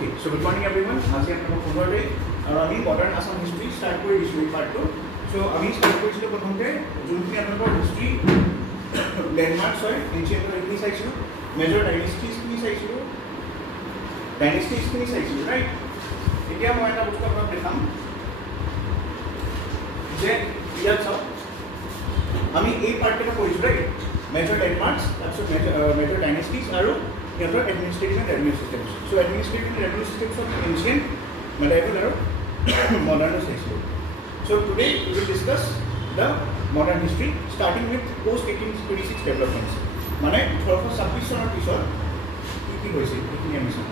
Okay, so good morning everyone. আজি আপোনালোক পুনৰবাৰ আমি মডাৰ্ণ আসাম হিষ্ট্ৰী ষ্টাৰ্ট কৰি দিছোঁ এই পাৰ্টটো। চ' আমি ষ্টাৰ্ট কৰিছিলোঁ প্ৰথমতে যোনখিনি আপোনালোকৰ হিষ্ট্ৰী লেণ্ডমাৰ্কছ হয়, এনচিয়েণ্ট এইখিনি চাইছিলোঁ, মেজৰ ডাইনেষ্টিজখিনি চাইছিলোঁ, ৰাইট। এতিয়া মই এটা বস্তু আপোনাক দেখাম যে ইয়াত চাওক, আমি এই পাৰ্টকেইটা কৰিছোঁ ৰাইট, মেজৰ লেণ্ডমাৰ্কছ, তাৰপিছত মেজৰ ডাইনেষ্টিজ আৰু সিহঁতৰ এডমিনিষ্ট্ৰেটিভ এণ্ড ৰেভিনিউ চিষ্টেমছ। চ' এডমিনিষ্ট্ৰেটিভ এণ্ড ৰেভিনিউ চিষ্টেমছত এনচিয়েণ্ট, মেডাইভেল আৰু মডাৰ্ণো চাইছিলোঁ। চ' today we will discuss the modern history starting with post 1826 ডেভেলপমেণ্টছ, মানে 1826 চনৰ পিছত কি কি হৈছিল সেইখিনি আমি চাম।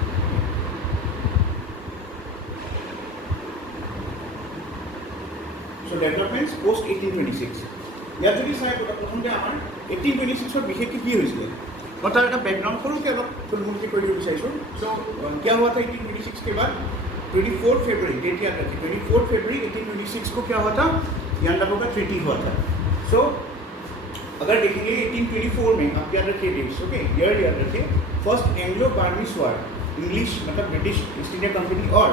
চ' ডেভেলপমেণ্টছ পষ্ট 1826, ইয়াত যদি চাই প্ৰথমতে আমাৰ 1826ত বিশেষকৈ কি হৈছিলে, मैं तर एक बैकग्राउंड करूँ क्या थोड़ी कर चाहिए। सो क्या हुआ था 1826 के बाद 24 फरवरी, डेट याद रखिए, 24 फरवरी 1826 को क्या हुआ था, यांडाबो का ट्रीटी हुआ था। सो अगर देखेंगे 1824 में आप याद रखिए डेट्स, ओके, ईयर याद रखिए। फर्स्ट एंग्लो बार्मीज वॉर, इंग्लिश मतलब ब्रिटिश ईस्ट इंडिया कंपनी और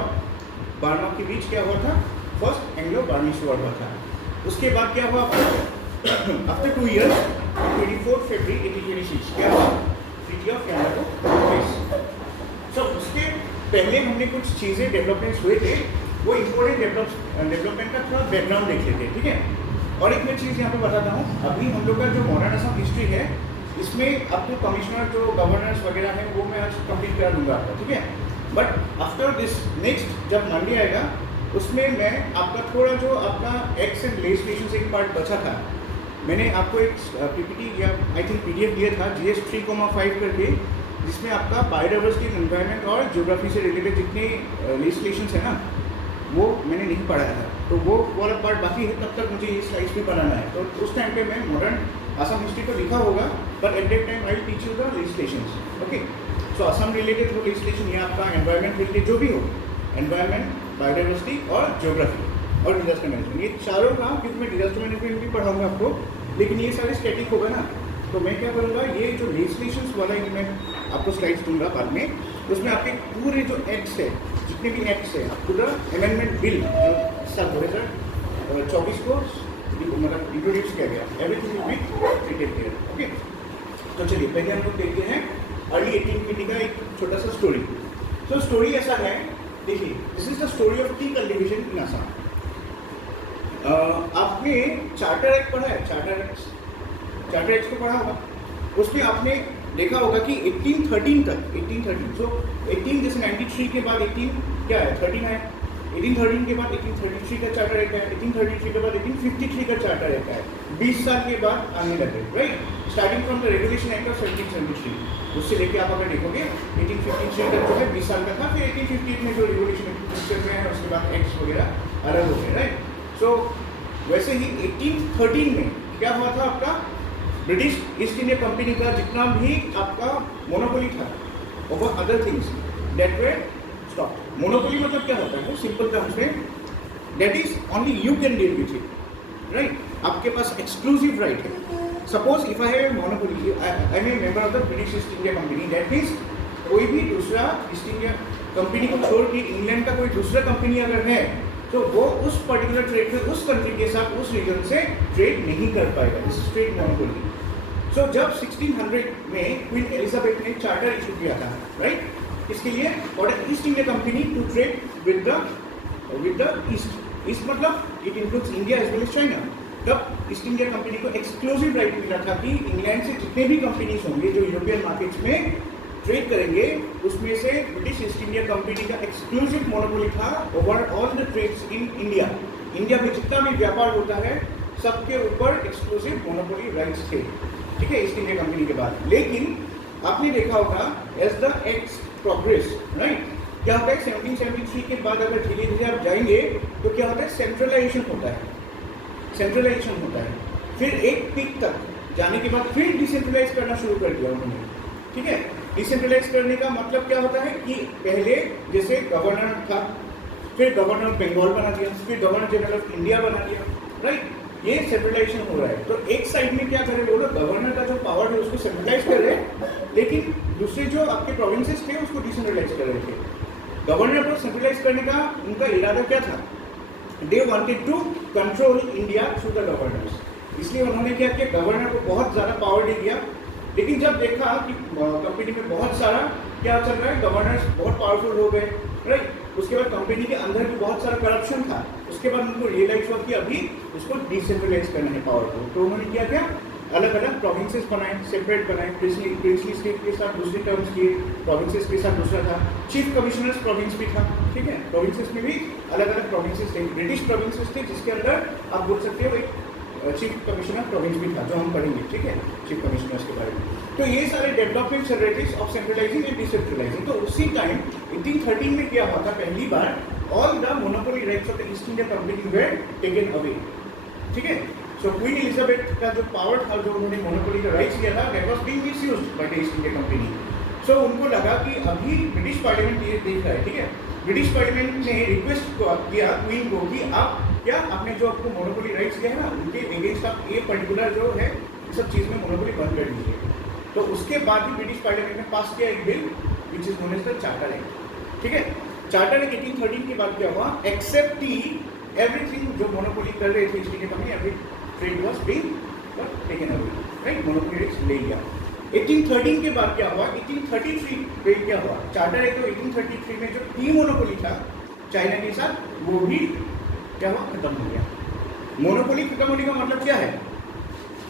बार्मा के बीच क्या हुआ था, फर्स्ट एंग्लो बार्मीज वॉर हुआ था। उसके बाद क्या हुआ, आफ्टर 2 years 24 फरवरी 1826 क्या हुआ, ट्रीटी ऑफ यांडाबो पेस। सो उसके पहले हमने कुछ चीज़ें डेवलपमेंट्स हुए थे, वो इम्पोर्टेंट डेवलपमेंट का थोड़ा बैकग्राउंड देख लेते हैं, ठीक है। और एक मैं चीज़ यहाँ पे बताता हूँ, अभी हम लोग का जो मॉडर्न असम हिस्ट्री है, इसमें अब तो कमिश्नर जो गवर्नर्स वगैरह है वो मैं आज कंप्लीट करा दूँगा आपका, ठीक है। बट आफ्टर दिस नेक्स्ट जब मंडे आएगा, उसमें मैं आपका थोड़ा जो आपका एक्ट एंड लेजिस्लेशन से एक पार्ट बचा था, मैंने आपको एक पीपीटी या आई थिंक पीडीएफ दिया था GS 3,5 करके, जिसमें आपका बायोडाइवर्सिटी, एनवायरनमेंट और ज्योग्राफी से रिलेटेड जितने लेजिस्लेशंस है ना, वो मैंने नहीं पढ़ाया था। तो वो वाला पार्ट बाकी है, तब तक मुझे ये स्लाइड्स भी पढ़ाना है। तो उस टाइम पे मैं मॉडर्न असम हिस्ट्री को लिखा होगा, but at that time I will teach you the legislations, okay. So Assam related वो लेजिस्लेशन या आपका एनवायरनमेंट रिलेटेड जो भी हो, एनवायरनमेंट, बायोडाइवर्सिटी और ज्योग्राफी और डिजास्टर मैनेजमेंट, ये चारों काम, क्योंकि मैं डिजास्टर मैनेजमेंट भी पढ़ाऊंगा आपको, लेकिन ये सारे स्टैटिक होगा ना। तो मैं क्या करूँगा, ये जो लेजिस्लेशंस वाला है मैं आपको स्लाइड्स दूंगा बाद में, उसमें आपके पूरे जो एक्ट्स है, जितने भी एक्ट्स है, पूरा अमेंडमेंट बिल जो साल 2024 को मतलब इंट्रोड्यूस किया गया, everything will be treated here, okay. तो चलिए पहले हम लोग देखते हैं अर्ली 1820 का एक छोटा सा स्टोरी। तो स्टोरी ऐसा है, देखिए, this is the story of T cultivation इन असम। आपने चार्टर एक्ट पढ़ा है, चार्टर एक्ट को पढ़ा होगा, उसमें आपने देखा होगा कि 1813 तक, 1813, सो 18 जैसे 93 के बाद 18 क्या है, 13 है, 1813 के बाद 1833 का चार्टर एक्ट है, 1833 के बाद 1853 का चार्टर एक्ट है, 20 साल के बाद आने लगे, right. Starting from the regulation act of 1773, उससे लेके आप अगर देखोगे 1853 तक जो है 20 साल का था, फिर 1858 में जो रेगुलेशन चल रहे हैं, उसके बाद एक्ट्स वगैरह अलग हो गए, राइट। सो वैसे ही 1813 में क्या हुआ था, आपका ब्रिटिश ईस्ट इंडिया कंपनी का जितना भी आपका मोनोपोली था over other things that way stop. Monopoly मतलब क्या होता है, सिंपल टर्म्स में, that is only you can deal with it, right. आपके पास एक्सक्लूसिव राइट है। Suppose if I have monopoly, I am a member of the British East India company, that means कोई भी दूसरा ईस्ट इंडिया कंपनी को छोड़ के England का कोई दूसरा कंपनी अगर है, तो वो उस पर्टिकुलर ट्रेड पे उस कंट्री के साथ उस रीजन से ट्रेड नहीं कर पाएगा, this is trade monopoly. So जब 1600 में क्वीन एलिजाबेथ ने चार्टर इशू किया था, राइट, इसके लिए और East India company to trade with the east मतलब it includes India as well as China. तब ईस्ट इंडिया कंपनी को एक्सक्लूसिव राइट मिला था कि इंग्लैंड से जितने भी कंपनीज होंगे जो यूरोपियन मार्केट्स में ट्रेड करेंगे, उसमें से ब्रिटिश ईस्ट इंडिया कंपनी का एक्सक्लूसिव मोनोपोली था over all the trades in India. India में जितना भी व्यापार होता है, सबके ऊपर एक्सक्लूसिव मोनोपोली राइट्स थे, ठीक है, ईस्ट इंडिया कंपनी के बाद। लेकिन आपने देखा होगा as the acts progress, right, क्या होता है 1773 के बाद अगर धीरे धीरे आप जाएंगे तो क्या होता है, सेंट्रलाइजेशन होता है, फिर एक पीक तक जाने के बाद फिर डिसेंट्रलाइज करना शुरू कर दिया उन्होंने, ठीक है। डिसेंट्रलाइज करने का मतलब क्या होता है कि पहले जैसे गवर्नर था, फिर गवर्नर ऑफ बंगाल बना दिया, फिर गवर्नर जनरल ऑफ इंडिया बना दिया, राइट। ये सेंट्रलाइजेशन हो रहा है। तो एक साइड में क्या करे वो लोग, गवर्नर का जो पावर है उसको सेंट्रलाइज कर रहे हैं, लेकिन दूसरे जो आपके प्रोविंसेस थे उसको डिसेंट्रलाइज कर रहे थे। गवर्नर को सेंट्रलाइज करने का उनका इरादा क्या था? They wanted to control India through the governors. इसलिए उन्होंने क्या किया, गवर्नर को बहुत ज़्यादा पावर दे दिया। लेकिन जब देखा कि कंपनी में बहुत सारा क्या चल रहा है, गवर्नर्स बहुत पावरफुल हो गए, राइट, उसके बाद कंपनी के अंदर भी बहुत सारा करप्शन था। उसके बाद उनको रियलाइज हुआ कि अभी उसको डिसेंट्रलाइज करना है पावर को। तो उन्होंने क्या किया, अलग अलग प्रोविंसेस बनाए, सेपरेट बनाए। प्रिंसली स्टेट के साथ दूसरे टर्म्स किए, प्रोविंसेस के साथ दूसरा था। चीफ कमिश्नर्स प्रोविंस भी था, ठीक है। प्रोविंसेस में भी अलग अलग प्रोविंसेस थे, ब्रिटिश प्रोविंसेस थे, जिसके अंदर आप बोल सकते हो एक चीफ कमिश्नर प्रोविंस भी था, जो हम पढ़ेंगे, ठीक है, चीफ कमिश्नर्स के बारे में। तो ये सारे डेवलपमेंट चल रहे थे ऑफ सेंट्रलाइजिंग एंड डिसेंट्रलाइजिंग। तो उसी टाइम 1813 में क्या हुआ था, पहली बार all the monopoly rights of the East India company were taken away, ठीक है। सो क्वीन एलिजाबेथ का जो पावर था, जो उन्होंने मोनोपोली का राइट्स किया था, that was being misused by the East India company. So उनको लगा कि अभी ब्रिटिश पार्लियामेंट ये देख रहा है, ठीक है। ब्रिटिश पार्लियामेंट ने रिक्वेस्ट किया क्वीन को कि आप क्या, आपने जो आपको मोनोपोली राइट्स दिए हैं ना, उनके अगेंस्ट आप ये पर्टिकुलर जो है इस सब चीज़ में मोनोपोली बंद कर दीजिए। तो उसके बाद ही ब्रिटिश पार्लियामेंट ने पास किया एक bill which is known as the charter act, ठीक है। चार्टर एक्ट 1813 के बाद क्या हुआ, एक्सेप्ट एवरीथिंग जो मोनोपोली कर रहे थे east India company, every trade was being taken away, right, monopoly rights ले लिया। 1813 के बाद क्या हुआ, 1833 में क्या हुआ, चार्टर एक्ट 1833 में जो टी मोनोपोली था चाइना के साथ, वो भी क्या हुआ, खत्म हो गया। मोनोपोली खत्म होने का मतलब क्या है,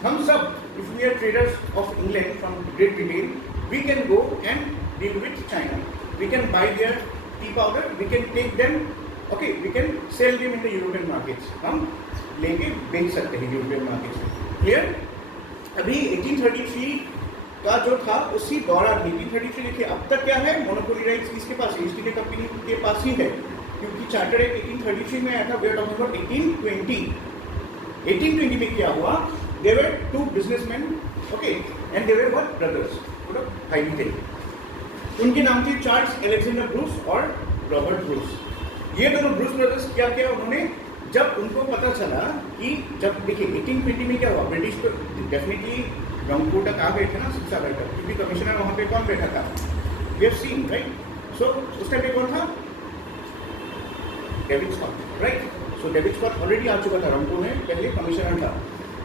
हम सब if we are traders of England from Great Britain, we can go and deal with China, we can buy their tea powder, we can take them, okay, we can sell them in the European markets, हम लेके बेच सकते हैं European markets में, clear. अभी 1833 का जो था उसी दौरान 1833 देखिए, अब तक क्या है, मोनोपोली राइट्स किसके पास है, ईस्ट इंडिया कंपनी के पास ही है, क्योंकि चार्टर एक्ट 1833 में आया था। वी आर टॉकिंग अबाउट 1820 में क्या हुआ, there were two businessman, okay, and there were what, brothers, मतलब भाई थे। उनके नाम थे चार्ल्स अलेक्जेंडर ब्रूस और रॉबर्ट ब्रूस। ये दोनों ब्रूस ब्रदर्स क्या किया उन्होंने, जब उनको पता चला कि, जब देखिए 1820 में क्या हुआ, ब्रिटिश तो डेफिनेटली रंगपुर तक आ गए थे ना, शिक्षा तक, क्योंकि कमिश्नर वहाँ पे कौन बैठा था, we have seen, right. So उस टाइम पे कौन था, David Scott, right. So David Scott already आ चुका था रंगपुर में, पहले कमिश्नर था।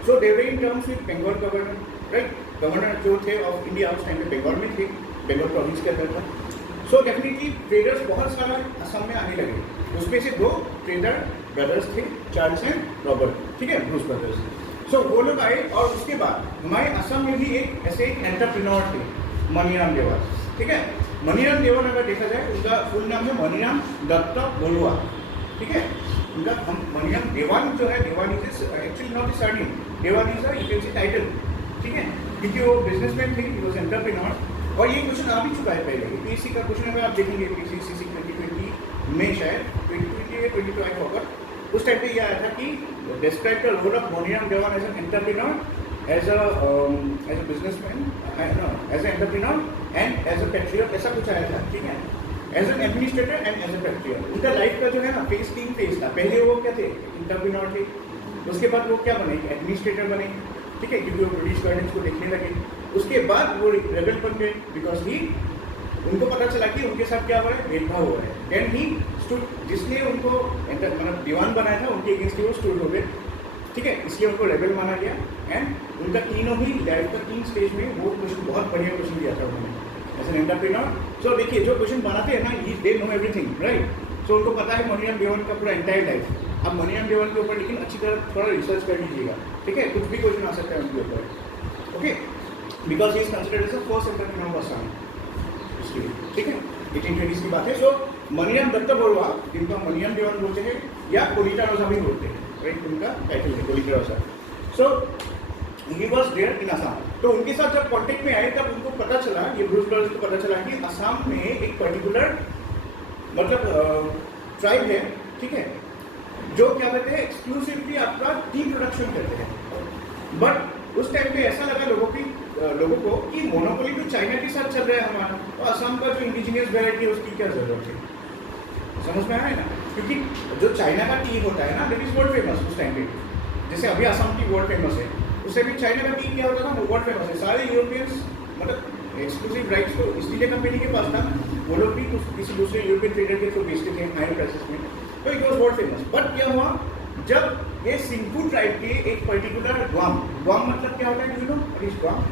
So they were in terms with Bengal governor, right. Governor जो थे ऑफ इंडिया उस टाइम पे बंगाल में थे, बंगाल प्रोविंस के अंदर था। सो डेफिनेटली ट्रेडर्स बहुत सारा असम में आने लगे, उसमें से 2 ट्रेडर ब्रदर्स थे, चार्ल्स एंड रॉबर्ट, ठीक है, ब्रूस ब्रदर्स। सो वो लोग आए, और उसके बाद हमारे असम में भी एक ऐसे एंटरप्रेन्योर थे, मनीराम देवान, ठीक है। मनीराम देवान अगर देखा जाए, उनका फुल नाम है मनीराम दत्त बरुआ, ठीक है। उनका मनीराम देवान जो है, Dewan is actually not the surname, Dewan is a, you can say title, ठीक है, क्योंकि वो बिजनेसमैन थे, ही वाज एंटरप्रेन्योर। और ये क्वेश्चन आ भी चुका है पहले, पीएससी का क्वेश्चन अगर आप देखेंगे, पीएससी 2020 में शायद 2020 या 22 आई फॉरगॉट, उस टाइम पे ये आया था कि describe the role of Maniram Dewan as an entrepreneur, as a businessman, as an entrepreneur and as a patriot, ऐसा कुछ आया था, ठीक है, as an administrator and as a patriot. उनका लाइफ का जो है ना फेज 3 फेज था। पहले वो क्या थे, एंटरप्रेन्योर थे, उसके बाद वो क्या बने, एडमिनिस्ट्रेटर बने, ठीक है, क्योंकि वो ब्रिटिश गवर्नमेंट को देखने लगे। उसके बाद वो रेबल बन गए, बिकॉज ही, उनको पता चला कि उनके साथ क्या हो रहा है, भेदभाव हो रहा है। देन ही स्टूड, जिसने उनको मतलब दीवान बनाया था, उनके अगेंस्ट वो स्टूड हो गए, ठीक है, इसलिए उनको रेबल माना गया। एंड उनका तीनों ही लाइफ का 3 स्टेज में वो क्वेश्चन, बहुत बढ़िया क्वेश्चन दिया था उन्होंने एज एन एंटरप्रेन्योर। सो देखिए, जो क्वेश्चन बनाते हैं ना, ये दे नो एवरीथिंग, राइट। सो उनको पता है मनीराम देवान का पूरा एंटायर लाइफ। अब मनीराम देवान के ऊपर लेकिन अच्छी तरह थोड़ा रिसर्च कर लीजिएगा, ठीक है, कुछ भी क्वेश्चन आ सकता है उनके ऊपर, okay, because he is considered as the first entrepreneur of Assam, इसलिए, ठीक है, 1820 की बात है। सो मनीराम दत्त बरुआ, जिनको मनीराम देवान बोलते हैं या कोलिटा रोजा भी बोलते हैं, राइट, उनका टाइटल है Kolita Raja. So he was there in Assam. तो उनके साथ जब कॉन्टेक्ट में आए, तब उनको पता चला, ये ब्रूस ब्रदर्स को पता चला कि असम में एक पर्टिकुलर मतलब ट्राइब है, ठीक है, जो क्या कहते हैं, एक्सक्लूसिवली आपका टी प्रोडक्शन करते हैं। बट उस टाइम पे ऐसा लगा लोगों को कि मोनोपोली तो चाइना के साथ चल रहा है हमारा, तो असम का जो इंडिजिनियस वेराइटी है उसकी क्या जरूरत है, समझ में आया ना। क्योंकि जो चाइना का टी होता है ना, दैट इज वर्ल्ड फेमस उस टाइम पे, जैसे अभी असम की वर्ल्ड फेमस है, उससे भी चाइना का टी क्या होता था, वर्ल्ड फेमस है। सारे यूरोपियंस मतलब एक्सक्लूसिव राइट्स तो ईस्ट इंडिया कंपनी के पास था, वो लोग भी किसी दूसरे यूरोपियन ट्रेडर के थ्रू बेचते थे हायर प्राइसेस में, तो it was world famous. But क्या हुआ, जब ये सिंकू ट्राइब के एक पर्टिकुलर ग्वाम मतलब क्या होता है, यू नो व्हाट इज ग्वाम?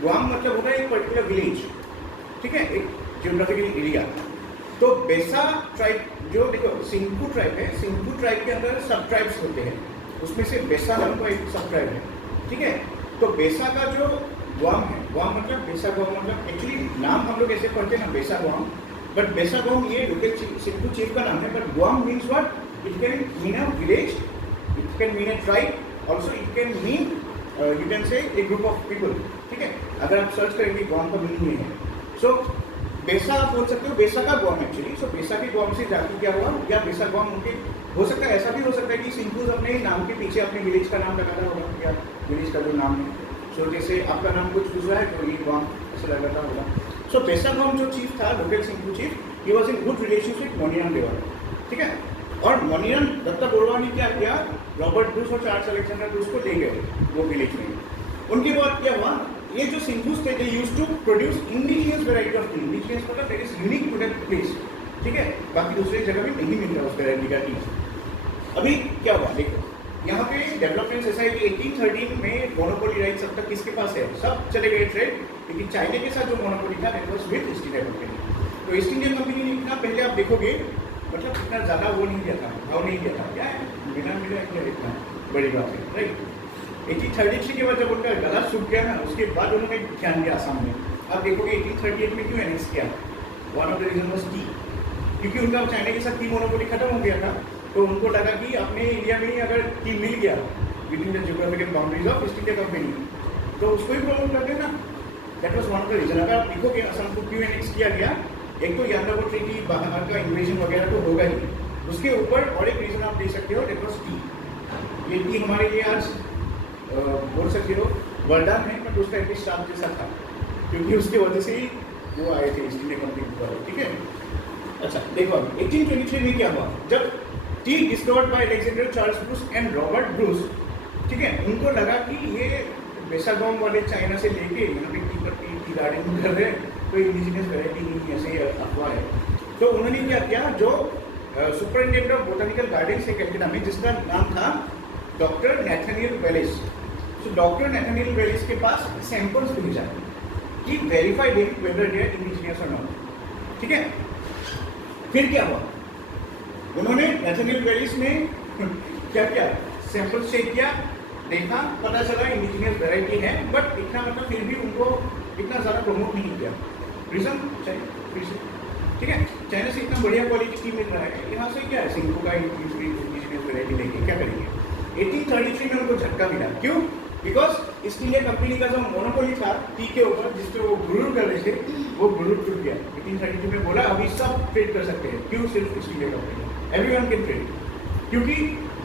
ग्वाम मतलब होता है एक पर्टिकुलर विलेज, ठीक है, एक जियोग्राफिकल एरिया। तो बेसा ट्राइब, जो देखो सिंकू ट्राइब है, सिंकू ट्राइब के अंदर सब ट्राइब्स होते हैं, उसमें से बेसा नाम का एक सब ट्राइब है, ठीक है। तो बेसा का जो ग्वाम है, ग्वाम मतलब बेसा ग्वाम मतलब एक्चुअली नाम हम लोग ऐसे पढ़ते हैं ना बेसा ग्वाम, बट बेसा ग्वाम ये लोकल सिंकू चीफ का नाम है, but ग्वाम means what? It can mean a village, it can mean a tribe, also it can mean you can से ए ग्रुप ऑफ पीपल, ठीक है। अगर आप सर्च करेंगे ग्वाम का मीनिंग ये है। सो बेसा आप बोल सकते हो, बेसा का ग्वाम एक्चुअली। सो बेसा के ग्वाम से जाके क्या हुआ, या बेसा ग्वाम उनके हो सकता है, ऐसा भी हो सकता है कि सिंकूज अपने नाम के पीछे अपने विलेज का नाम लगाता होगा, या विलेज का जो नाम है। सो जैसे आपका नाम कुछ दूसरा है तो ये ग्वाम ऐसा लगाता होगा। सो बेसा ग्वाम जो चीफ था, लोकल सिंकू chief, he was in good relationship with मोनियन देवा, ठीक है। और मोनियन दत्ता बोरवा ने क्या किया, रॉबर्ट ब्रूस और चार्ल्स अलेक्जेंडर ब्रूस को ले गए वो विलेज में। उनके बाद क्या हुआ, ये जो सिंकूज थे, they used to produce indigenous variety of tea. Indigenous मतलब there is unique to that place, ठीक है, बाकी दूसरी जगह भी नहीं मिलता उस वैरायटी का टी। अभी क्या हुआ देखो, यहाँ पे डेवलपमेंट ऐसा है कि 1813 में मोनोपोली राइट्स अब तक किसके पास है, सब चले गए ट्रेड, लेकिन चाइना के साथ जो मोनोपोली था that was with east India company. तो ईस्ट इंडिया कंपनी ने इतना, पहले आप देखोगे मतलब इतना ज़्यादा वो नहीं दिया था, भाव नहीं दिया था, क्या है बिना मिला क्या इतना बड़ी बात है, राइट। 1833 के बाद जब उनका गला सूख गया ना, उसके बाद उन्होंने ध्यान दिया आसाम में। आप देखोगे 1838 में क्यों एनेक्स किया, one of the reason was tea, क्योंकि उनका चाइना के साथ टी मोनोपोली खत्म हो गया था। तो उनको लगा कि अपने इंडिया में ही अगर टी मिल गया within the geographical boundaries of East India company, तो उसको ही प्रमोट कर देना। That was one of the reason. अगर आप देखोगे असम को क्यों एनेक्स किया गया, एक तो यादव ट्रीटी, बाहर का इन्वेजन वगैरह तो होगा ही, उसके ऊपर और एक रीजन आप दे सकते हो, दैट वाज टी। ये टी हमारे लिए आज बोल सकते हो वरदान है, बट उस टाइम पे श्राप जैसा था, क्योंकि उसकी वजह से ही वो आए थे ईस्ट इंडिया कंपनी पर, ठीक है। अच्छा देखो 1823 में क्या हुआ, जब T discovered by Alexander Charles Bruce and Robert Bruce, ठीक है, उनको लगा कि ये बेसागांव वाले चाइना से लेके यहाँ पे टी गार्डन कर रहे हैं, तो इंडिजिनियस वैरायटी नहीं, ऐसे अफवाह है। तो उन्होंने क्या किया, जो सुपरिटेंडेंट ऑफ बोटानिकल गार्डन से कलकत्ता में, जिसका नाम था डॉक्टर नैथानियल वेलिस, तो डॉक्टर नैथानियल वेलिस के पास सैंपल्स भेजा कि verify whether they are indigenous और नॉट, ठीक है। फिर क्या हुआ, उन्होंने नैथानियल वेलिस ने क्या किया, सैंपल चेक किया, देखा, पता चला इंडिजिनियस वैरायटी है, बट इतना मतलब फिर भी उनको इतना ज़्यादा प्रमोट नहीं किया। रीजन फिर से, ठीक है, चाइना से इतना बढ़िया क्वालिटी टी मिल रहा है, यहाँ से क्या है सिंकू का इंडिजिनियस वैरायटी लेके क्या करेंगे। 1833 में उनको झटका मिला, क्यों, बिकॉज ईस्ट इंडिया कंपनी का जो मोनोपोली था टी के ऊपर, जिसपे वो गुरूर कर रहे थे, वो गुरूर टूट गया। 1832 में बोला अभी सब ट्रेड कर सकते हैं, क्यों सिर्फ east India company, everyone can trade. क्योंकि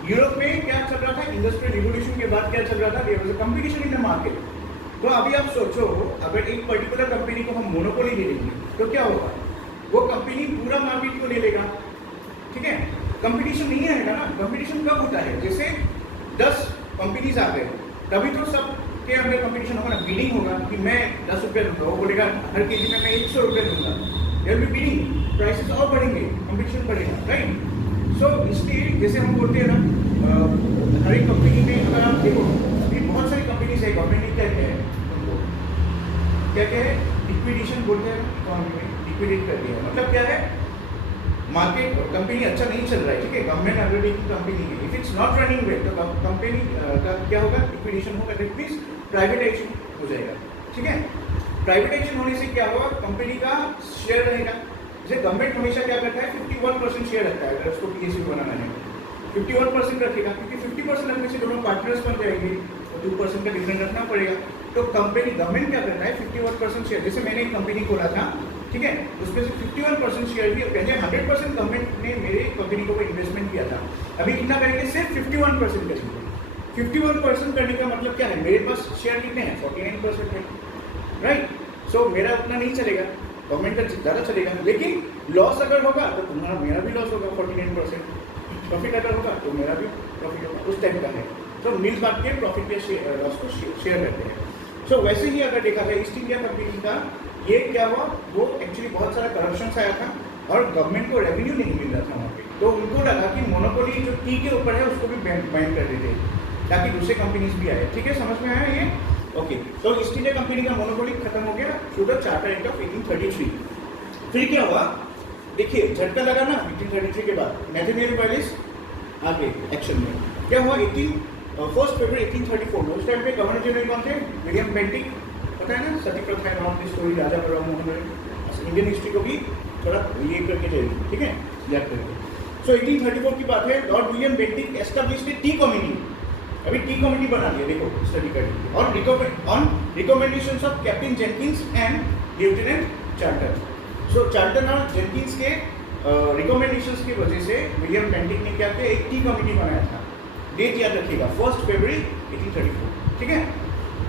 यूरोप में क्या चल रहा था, इंडस्ट्रियल रिवोल्यूशन के बाद क्या चल रहा था, there was a competition in the market. तो अभी आप सोचो, अगर एक पर्टिकुलर कंपनी को हम मोनोपोली दे देंगे तो क्या होगा, वो कंपनी पूरा मार्केट को ले लेगा, ठीक है, कंपटीशन नहीं आएगा ना। कंपटीशन कब होता है, जैसे 10 कंपनीज आ गए, तभी तो सब के अंदर कंपटीशन होगा ना, बीडिंग होगा कि मैं 10 रुपये दूंगा, वो बोलेगा हर केजी में मैं 100 रुपये दूंगा, there will be bidding, prices और बढ़ेंगे, कंपटीशन बढ़ेगा, राइट। सो इसलिए जैसे हम बोलते हैं ना, हर एक कंपनी में अगर आप देखो, अभी बहुत सारी कंपनीज है, गवर्नमेंट ने क्या किया है, क्या क्या है, लिक्विडेशन बोलते हैं इकोनॉमी में, लिक्विडेट कर दिया, मतलब क्या है, मार्केट कंपनी अच्छा नहीं चल रहा है, ठीक है, गवर्नमेंट अंडरटेकिंग कंपनी है, if it's not running well तो कंपनी का क्या होगा, लिक्विडेशन होगा, दैट मींस प्राइवेटाइजेशन हो जाएगा, ठीक है। प्राइवेटाइजेशन होने से क्या होगा, कंपनी का शेयर रहेगा, जैसे गवर्नमेंट हमेशा क्या करता है 51% शेयर रखता है, अगर उसको पीएसयू बनाना है 51% रखेगा, क्योंकि 50% रखने से दोनों पार्टनर्स बन जाएंगे, तो 2% का डिफरेंस रखना पड़ेगा। तो कंपनी गवर्नमेंट क्या करता है 51% शेयर, जैसे मैंने एक कंपनी खोला था, ठीक है, उसमें से 51% शेयर भी, पहले 100% गवर्नमेंट ने मेरे कंपनी को इन्वेस्टमेंट किया था, अभी कितना करेंगे, सिर्फ 51% करेंगे। 51% करने का मतलब क्या है, मेरे पास शेयर कितने हैं, 49% है, राइट। सो मेरा उतना नहीं चलेगा, गवर्नमेंट का ज़्यादा चलेगा, लेकिन लॉस अगर होगा तो तुम्हारा मेरा भी लॉस होगा, 49%, प्रॉफिट अगर होगा तो मेरा भी प्रॉफिट होगा, उस टाइप का है। तो मिल बांट के प्रॉफिट या लॉस को शेयर करते हैं। सो वैसे ही अगर देखा जाए ईस्ट इंडिया कंपनी का ये क्या हुआ, वो एक्चुअली बहुत सारा करप्शन आया था और गवर्नमेंट को रेवेन्यू नहीं मिल रहा था वहाँ पे, तो उनको लगा कि मोनोपोली जो टी के ऊपर है उसको भी बैन कर देते ताकि दूसरे कंपनीज भी आए। ठीक है, समझ में आया ये? ओके, तो ईस्ट इंडिया कंपनी का मोनोपोली खत्म हो गया through the charter act of 1833। फिर क्या हुआ, देखिए झटका लगा ना 1833 के बाद, नेथानियल वायलिस आगे एक्शन में। क्या हुआ, 1 फरवरी 1834 में उस टाइम पे गवर्नर जनरल कौन थे, विलियम बेंटिक, पता है ना, सती प्रथा around the story, Raja Balram Mohan, Indian history को भी थोड़ा ये करके चाहिए, ठीक है, याद करके। सो 1834 की बात है, Lord William Bentinck established T committee. अभी टी कमिटी बना दिया, देखो स्टडी करिए, और recommendations of captain Jenkins and lieutenant charter. So charter और जेनकिंस के रिकमेंडेशंस की वजह से विलियम बेंटिक ने क्या किया, एक टी कमिटी बनाया था। डेट याद रखिएगा 1 फरवरी 1834, ठीक है।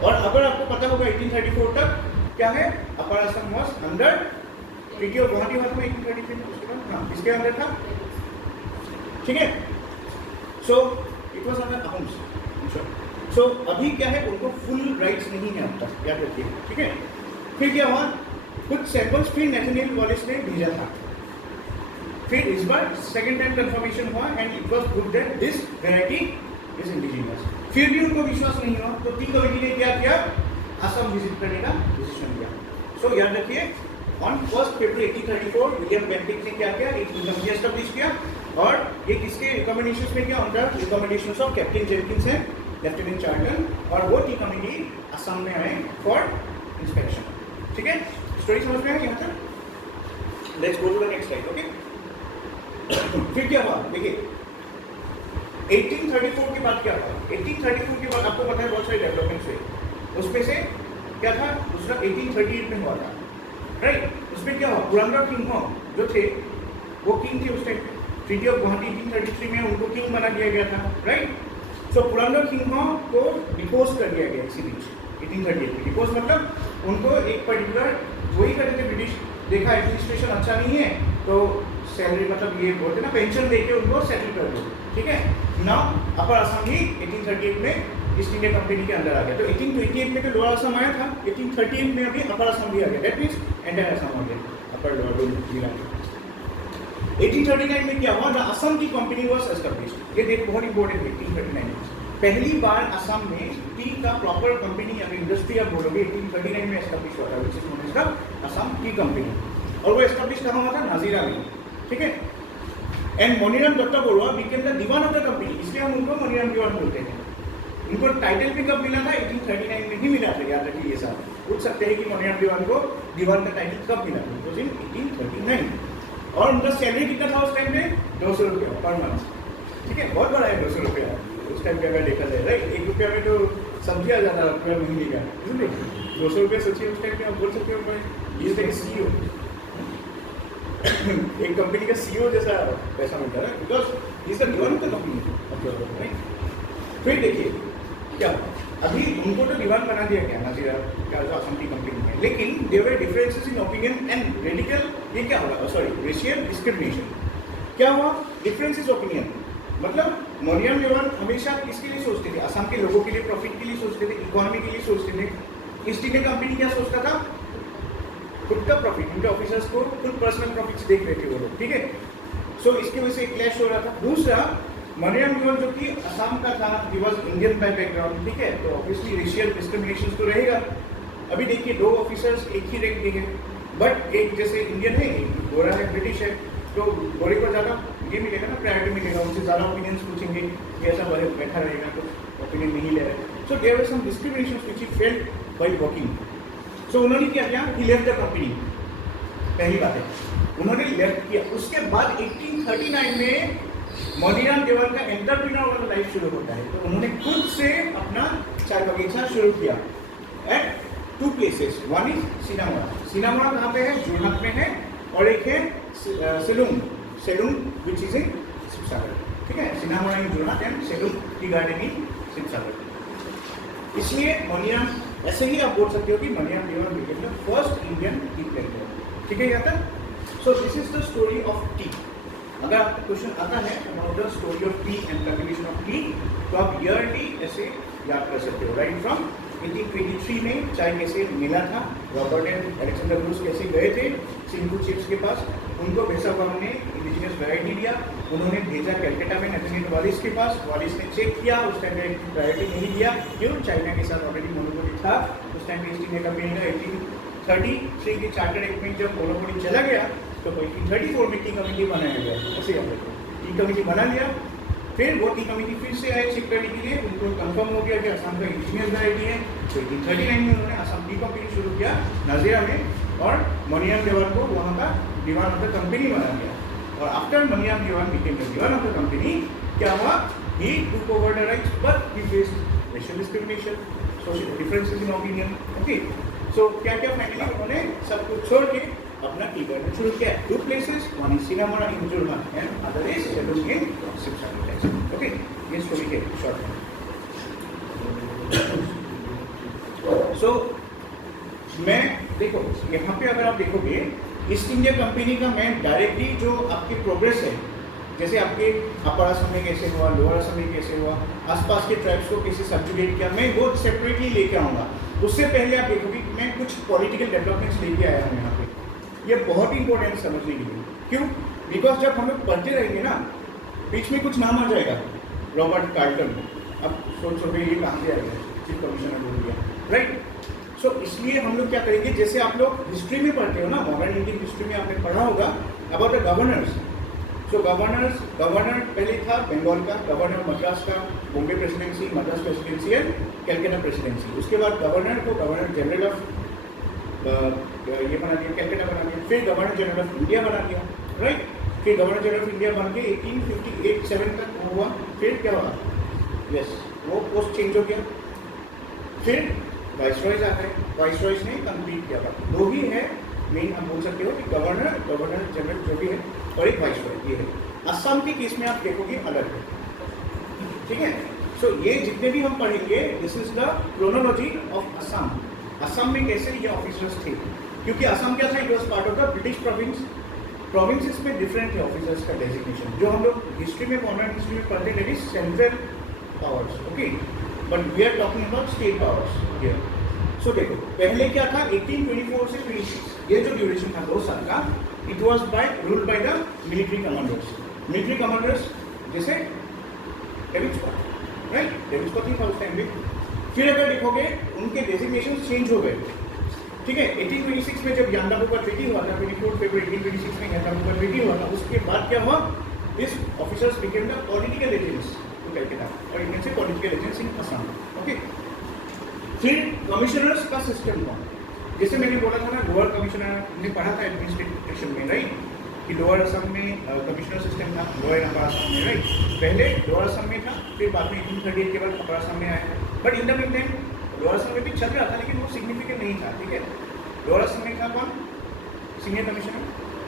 और अगर आपको पता होगा 1834 तक क्या है, upper Assam was under treaty of Guwahati हुआ था 1833 में, उसके बाद हाँ इसके अंदर था, ठीक है। So it was under Ahoms. So अभी क्या है, उनको फुल राइट्स नहीं है अब तक, याद रखिए, ठीक है। फिर क्या हुआ, कुछ सैंपल्स फिर नेथानियल वायलिस ने भेजा था, फिर इस बार सेकंड टाइम कंफर्मेशन हुआ and it was proved that this variety is indigenous. फिर भी उनको विश्वास नहीं हुआ, तो टी कमिटी ने क्या किया, असम विजिट करने का डिसीजन लिया। सो याद रखिए, ऑन 1 फरवरी 1834 विलियम बेंटिक ने क्या किया, एक टी कमिटी एस्टैब्लिश किया, और ये किसके रिकमेंडेशंस में किया, under recommendations of captain Jenkins and lieutenant charter, और वो टी कमिटी असम में आए फॉर इंस्पेक्शन, ठीक है। स्टोरी समझ में आया यहाँ तक? Let's go to the next slide, okay. फिर क्या हुआ, देखिए 1834 के बाद क्या हुआ, 1834 के बाद आपको पता है बहुत सारे डेवलपमेंट्स हुए, उसमें से क्या था, दूसरा 1838 में हुआ था, राइट। उसमें क्या हुआ, पुरंदर किंग जो थे वो किंग थे उस टाइम पे, ट्रीटी ऑफ गुवाहाटी 1833 में उनको किंग बना दिया गया था, राइट। सो पुरंदर किंग को डिपोज कर दिया गया इसी बीच 1838 में। डिपोज मतलब उनको एक पर्टिकुलर वही करते थे ब्रिटिश, देखा एडमिनिस्ट्रेशन अच्छा नहीं है तो सैलरी मतलब ये बोलते ना पेंशन देके उनको सेटल कर दो, ठीक है ना। अपर असम ही 1838 में ईस्ट इंडिया कंपनी के अंदर आ गया, तो 1828 में तो लोअर असम आया था, 1838 में अभी अपर असम भी आ गया, दैट मींस एंटायर असम आ गया, अपर लोअर जिला। 1839 में क्या हुआ, द असम की कंपनी वाज एस्टैब्लिश्ड। ये देखो बहुत इंपॉर्टेंट है, 1839 में पहली बार असम में टी का प्रॉपर कंपनी या इंडस्ट्री आप बोलोगे 1839 में एस्टैब्लिश हुआ था, which is known as the Assam tea company, और वो एस्टैब्लिश कहाँ हुआ था, नाजीरा में, ठीक है। And Moniram Dutta Barua became the Dewan of the company, इसलिए हम उनको मोनीराम दीवान बोलते हैं। इनको टाइटल भी कब मिला था, 1839 में ही मिला था, याद रखिए ये साहब। पूछ सकते हैं कि मोनीराम दीवान को दीवान का टाइटल कब मिला था, तो इन 1839। और उनका सैलरी कितना था उस टाइम पे, 200 रुपया पर मंथ, ठीक है, बहुत बड़ा है 200 रुपया उस टाइम पे अगर देखा जाए, राइट। 1 रुपया में तो सब्जी आ जाता है पूरा महीने का, इसलिए 200 रुपया सोचिए उस टाइम पे, आप बोल सकते हो भाई ये सीईओ एक कंपनी का सीईओ जैसा पैसा मिलता है, because is the Dewan of the company. फिर देखिए क्या अभी उनको तो दीवान बना दिया गया नाजीरा क्या असम की कंपनी में, लेकिन there were differences in opinion and radical, ये क्या होगा, सॉरी रेशियल डिस्क्रिमिनेशन। क्या हुआ, डिफरेंस इज ओपिनियन, मतलब मोनीराम दीवान हमेशा किसके लिए सोचते थे, असम के लोगों के लिए, प्रॉफिट के लिए सोचते थे, इकोनॉमी के लिए सोचते थे। ईस्ट इंडिया कंपनी क्या सोचता था, खुद का प्रॉफिट, उनके ऑफिसर्स को खुद पर्सनल प्रॉफिट्स देख रहे थे वो लोग, ठीक है। सो इसकी वजह से क्लैश हो रहा था। दूसरा, मोनीराम दीवान जो कि असम का था, he was Indian by background, ठीक है, तो ऑब्वियसली रेशियल डिस्क्रिमिनेशन तो रहेगा। अभी देखिए 2 ऑफिसर्स एक ही रैंक के हैं, बट एक जैसे इंडियन है, एक गोरा है, ब्रिटिश है, तो गोरे को ज़्यादा ये मिलेगा ना, प्रायोरिटी मिलेगा, उनसे ज़्यादा ओपिनियंस पूछेंगे कि ऐसा बैठा रहेगा तो ओपिनियन नहीं ले रहे। So there were some discrimination which he felt by working. So उन्होंने क्या किया, ही लेफ्ट द कंपनी, पहली बात है उन्होंने लेफ्ट किया। उसके बाद 1839 में मोनीराम दीवान का एंटरप्रेन्योर वाला लाइफ शुरू होता है, तो उन्होंने खुद से अपना चाय बगीचा शुरू किया एट 2 प्लेसेस, वन इज सीनामुरा। सीनामुरा कहाँ पे है, जोरहाट में है, और एक है सेलूम विच इज इन शिवसागर, ठीक है। Cinnamara in Jorhat and Selung tea garden in Sivasagar. इसलिए मोनीराम, ऐसे ही आप बोल सकते हो कि Moniram Dewan became the first Indian tea planter, ठीक है यहाँ तक। So this is the story of tea. अगर आपको क्वेश्चन आता है about the story of tea and cultivation of tea, तो आप ईयरली ऐसे याद कर सकते हो, राइट फ्रॉम 1823 में चाय कैसे मिला था, रॉबर्ट एंड अलेक्जेंडर ब्रूस कैसे गए थे सिंधु चिप्स के पास, उनको बेसाबाउ ने इंडिजिनस वैरायटी दिया, उन्होंने भेजा कैलकाटा में नेथनियल वालिस के पास, वालिस ने चेक किया, उस टाइम में प्रायोरिटी नहीं दिया, क्यों, चाइना के साथ ऑलरेडी मोनोपोली था उस टाइम में ईस्ट इंडिया कंपनी का। 1833 के चार्टर एक्ट में जब मोनोपोली चला गया तो 1834 में टी कमेटी बनाया गया, ऐसे याद रखो, टी कमेटी बना लिया। फिर वो टी कमेटी फिर से आए चेक करने के लिए, उनको कंफर्म हो गया कि असम का इंडिजिनियस वैरायटी है, तो 1839 में उन्होंने असम टी कमेटी शुरू किया नाजिरा में, और मनियाम देवान को वहाँ का दीवान ऑफ द कंपनी बना दिया। और आफ्टर मनियाम Dewan became the Dewan of the company, क्या हुआ, he took over the rights but he faced racial discrimination, social differences in opinion. Okay, so क्या क्या फाइनली उन्होंने सब कुछ छोड़ के अपना टी करना शुरू किया। 2 places, one is Sinamara in Julma and other is Sedung in Sipsari. Okay, ये स्टोरी है शॉर्ट में। सो मैं देखो यहाँ पे अगर आप देखोगे ईस्ट इंडिया कंपनी का मैं डायरेक्टली जो आपकी प्रोग्रेस है, जैसे आपके अपर असम में कैसे हुआ, लोअर असम में कैसे हुआ, आसपास के ट्राइब्स को कैसे सब्जुगेट किया, मैं वो सेपरेटली लेके आऊँगा। उससे पहले आप देखोगे कि मैं कुछ पॉलिटिकल डेवलपमेंट्स लेके आया हूँ यहाँ पे, ये बहुत ही इंपॉर्टेंट समझने के लिए। क्यों? बिकॉज जब हम लोग पढ़ते रहेंगे ना, बीच में कुछ नाम आ जाएगा, रॉबर्ट कार्ल्टन, अब सोचोगे ये कहाँ से आएगा, चीफ कमिश्नर बोल दिया, राइट। सो इसलिए हम लोग क्या करेंगे, जैसे आप लोग हिस्ट्री में पढ़ते हो ना, मॉडर्न इंडियन हिस्ट्री में आपने पढ़ा होगा about the governors. So governor पहले था बंगाल का, गवर्नर मद्रास का, Bombay presidency, Madras presidency and Calcutta presidency. उसके बाद गवर्नर को गवर्नर जनरल ऑफ ये बना दिया, कैलकाटा बना दिया, फिर गवर्नर जनरल ऑफ इंडिया बना दिया, राइट। फिर गवर्नर जनरल ऑफ इंडिया बन के 1858-7 तक हुआ, फिर क्या हुआ, यस वो पोस्ट चेंज हो गया, फिर वाइसरॉयज आ गए, वाइसरॉयज ने कंप्लीट किया था। 2 ही है मेन, हम बोल सकते हो कि गवर्नर जनरल जो भी है और एक वाइसरॉय, ये है। असम के केस में आप देखोगे अलग है, ठीक है। सो ये जितने भी हम पढ़ेंगे, this is the chronology of Assam. Assam में कैसे ये ऑफिसर्स थे, क्योंकि असम क्या था, it was part of the British provinces में डिफरेंट है ऑफिसर्स का डेजिग्नेशन, जो हम लोग हिस्ट्री में, मॉडर्न हिस्ट्री में पढ़ते हैं, central powers, okay, but we are talking about state powers here. So देखो पहले क्या था, 1824 से 26 ये जो ड्यूरेशन था 2 साल का, it was ruled by the military commanders जैसे David Scott, right, David Scott ही था उस टाइम में। फिर अगर देखोगे उनके डेजिग्नेशन चेंज हो गए, ठीक है। 1826 में जब यांदाबू का ट्रीटी हुआ था, 24 फरवरी 1826 में यांदाबू का ट्रीटी हुआ था, उसके बाद क्या हुआ, this officers became the political agents to Calcutta, और you can say political agents in Assam, okay. फिर कमिश्नर्स का सिस्टम था, जैसे मैंने बोला था ना, लोअर कमिश्नर हमने पढ़ा था एडमिनिस्ट्रेशन में, राइट, कि लोअर असम में कमिश्नर सिस्टम था, लोअर अपर असम में, राइट। पहले लोअर असम में था, फिर बाद में 1838 के बाद अपर असम में आया, but in the mean time lower Assam में भी चल रहा था, लेकिन वो सिग्निफिकेंट नहीं था, ठीक है। लोअर असम में था कौन, सीनियर कमिश्नर,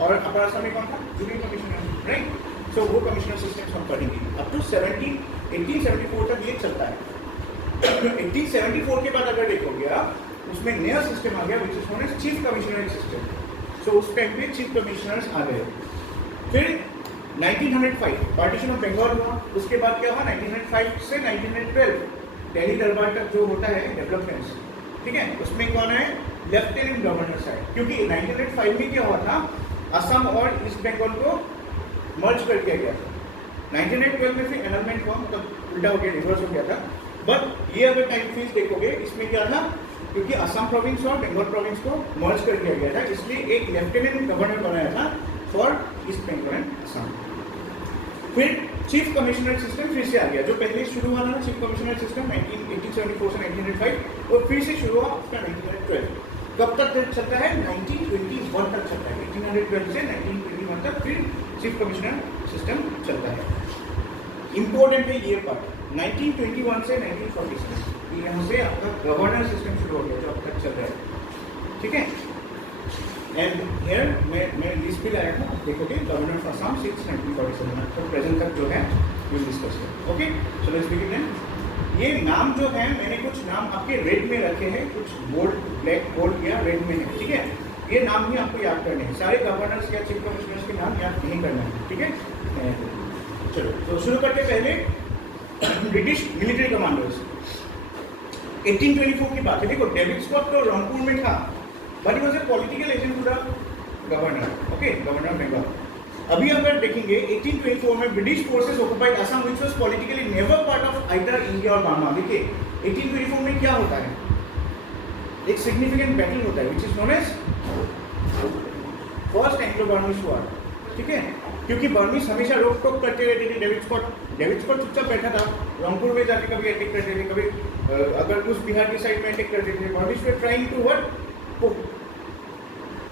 और अपर असम में कौन था, जूनियर कमिश्नर, राइट। सो वो कमिश्नर सिस्टम हम पढ़ेंगे अप टू 1874 तक ये चलता है। 1874 के बाद अगर देखोगे आप, उसमें नया सिस्टम आ गया, which is known as chief commissioner system. So उस टाइम पे चीफ कमिश्नर्स आ गए। फिर 1905 पार्टीशन ऑफ बंगाल हुआ, उसके बाद क्या हुआ, 1905 से 1912 दिल्ली दरबार तक जो होता है डेवलपमेंट्स, ठीक है, उसमें कौन है, लेफ्टिनेंट गवर्नर साइड, क्योंकि 1905 में क्या हुआ था, असम और ईस्ट बंगाल को मर्ज कर दिया गया था। 1912 में फिर एनलमेंट हुआ, मतलब उल्टा हो गया, रिवर्स हो गया था। बट ये अगर टाइम फेज देखोगे, इसमें क्या था, क्योंकि असम प्रोविंस और बंगाल प्रोविंस को मर्ज कर दिया गया था, इसलिए एक लेफ्टिनेंट गवर्नर बनाया था for East Bengal and Assam. फिर चीफ कमिश्नर सिस्टम फिर से आ गया, जो पहले शुरू हुआ था चीफ कमिश्नर सिस्टम 1874 से 1905, वो फिर से शुरू हुआ आफ्टर 1912। कब तक चलता है, 1921 तक चलता है, 1812 से 1921 तक फिर चीफ कमिश्नर सिस्टम चलता है। इंपॉर्टेंट है ये पार्ट, 1921 से 1946 यहाँ से आपका गवर्नर सिस्टम शुरू हो गया, जो अब तक चल रहा है, ठीक है। एंड हियर मैं लिस्ट भी लाया था, देखोगे गवर्नर ऑफ असम सिंस 1947 तो प्रेजेंट तक जो है ये डिस्कस करें, ओके। So let's begin. ये नाम जो है, मैंने कुछ नाम आपके रेड में रखे हैं, कुछ बोल्ड ब्लैक बोल्ड किया रेड में है, ठीक है। ये नाम ही आपको याद करने हैं, सारे गवर्नर्स या चीफ कमिश्नर्स के नाम याद नहीं करना है, ठीक है। चलो तो शुरू करते पहले ब्रिटिश मिलिट्री कमांडर्स। 1824 की बात है। देखो डेविड स्कॉट तो रंगपुर में था, but he was a political agent to the governor, okay, governor of Bengal. अभी अगर देखेंगे 1824 में British forces occupied Assam which was politically never part of either India और बर्मा। देखिए 1824 में क्या होता है, एक सिग्निफिकेंट बैटल होता है which is known as first Anglo Burmese war, ठीक है, क्योंकि बर्मीज हमेशा रोक टोक करते रहते थे। डेविड स्कॉट चुपचाप बैठा था, रंगपुर में जाके कभी अटैक करते थे, कभी अगर कुछ बिहार की साइड में अटैक करते थे। Burmese were trying to what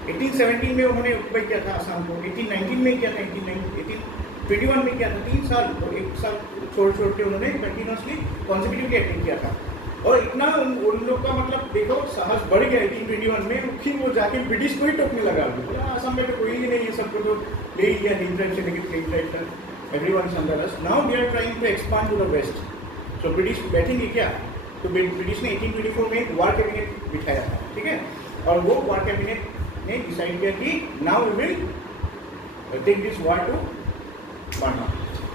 1817 में उन्होंने ऑक्युपाई किया था असम को, 1819 में किया था, 1821 में किया था, 3 साल और 1 साल छोड़ के उन्होंने कंटिन्यूसली कॉन्सिक्यूटिवली अटैक किया था। और इतना उन लोग का मतलब देखो साहस बढ़ गया 1821 में, फिर वो जाके ब्रिटिश को ही टोकने लगा। बोला असम में तो कोई ही नहीं, ये सब तो ले ही लिया हिल ट्राइब से, लेकिन प्लेन ट्राइब था, everyone is under us, now we are trying to expand to the west. So British बैठेंगे क्या, तो ब्रिटिश ने 1824 में एक वार कैबिनेट बिठाया था, ठीक है, और वो वार कैबिनेट ने डिसाइड किया कि now we will take this war to Burma,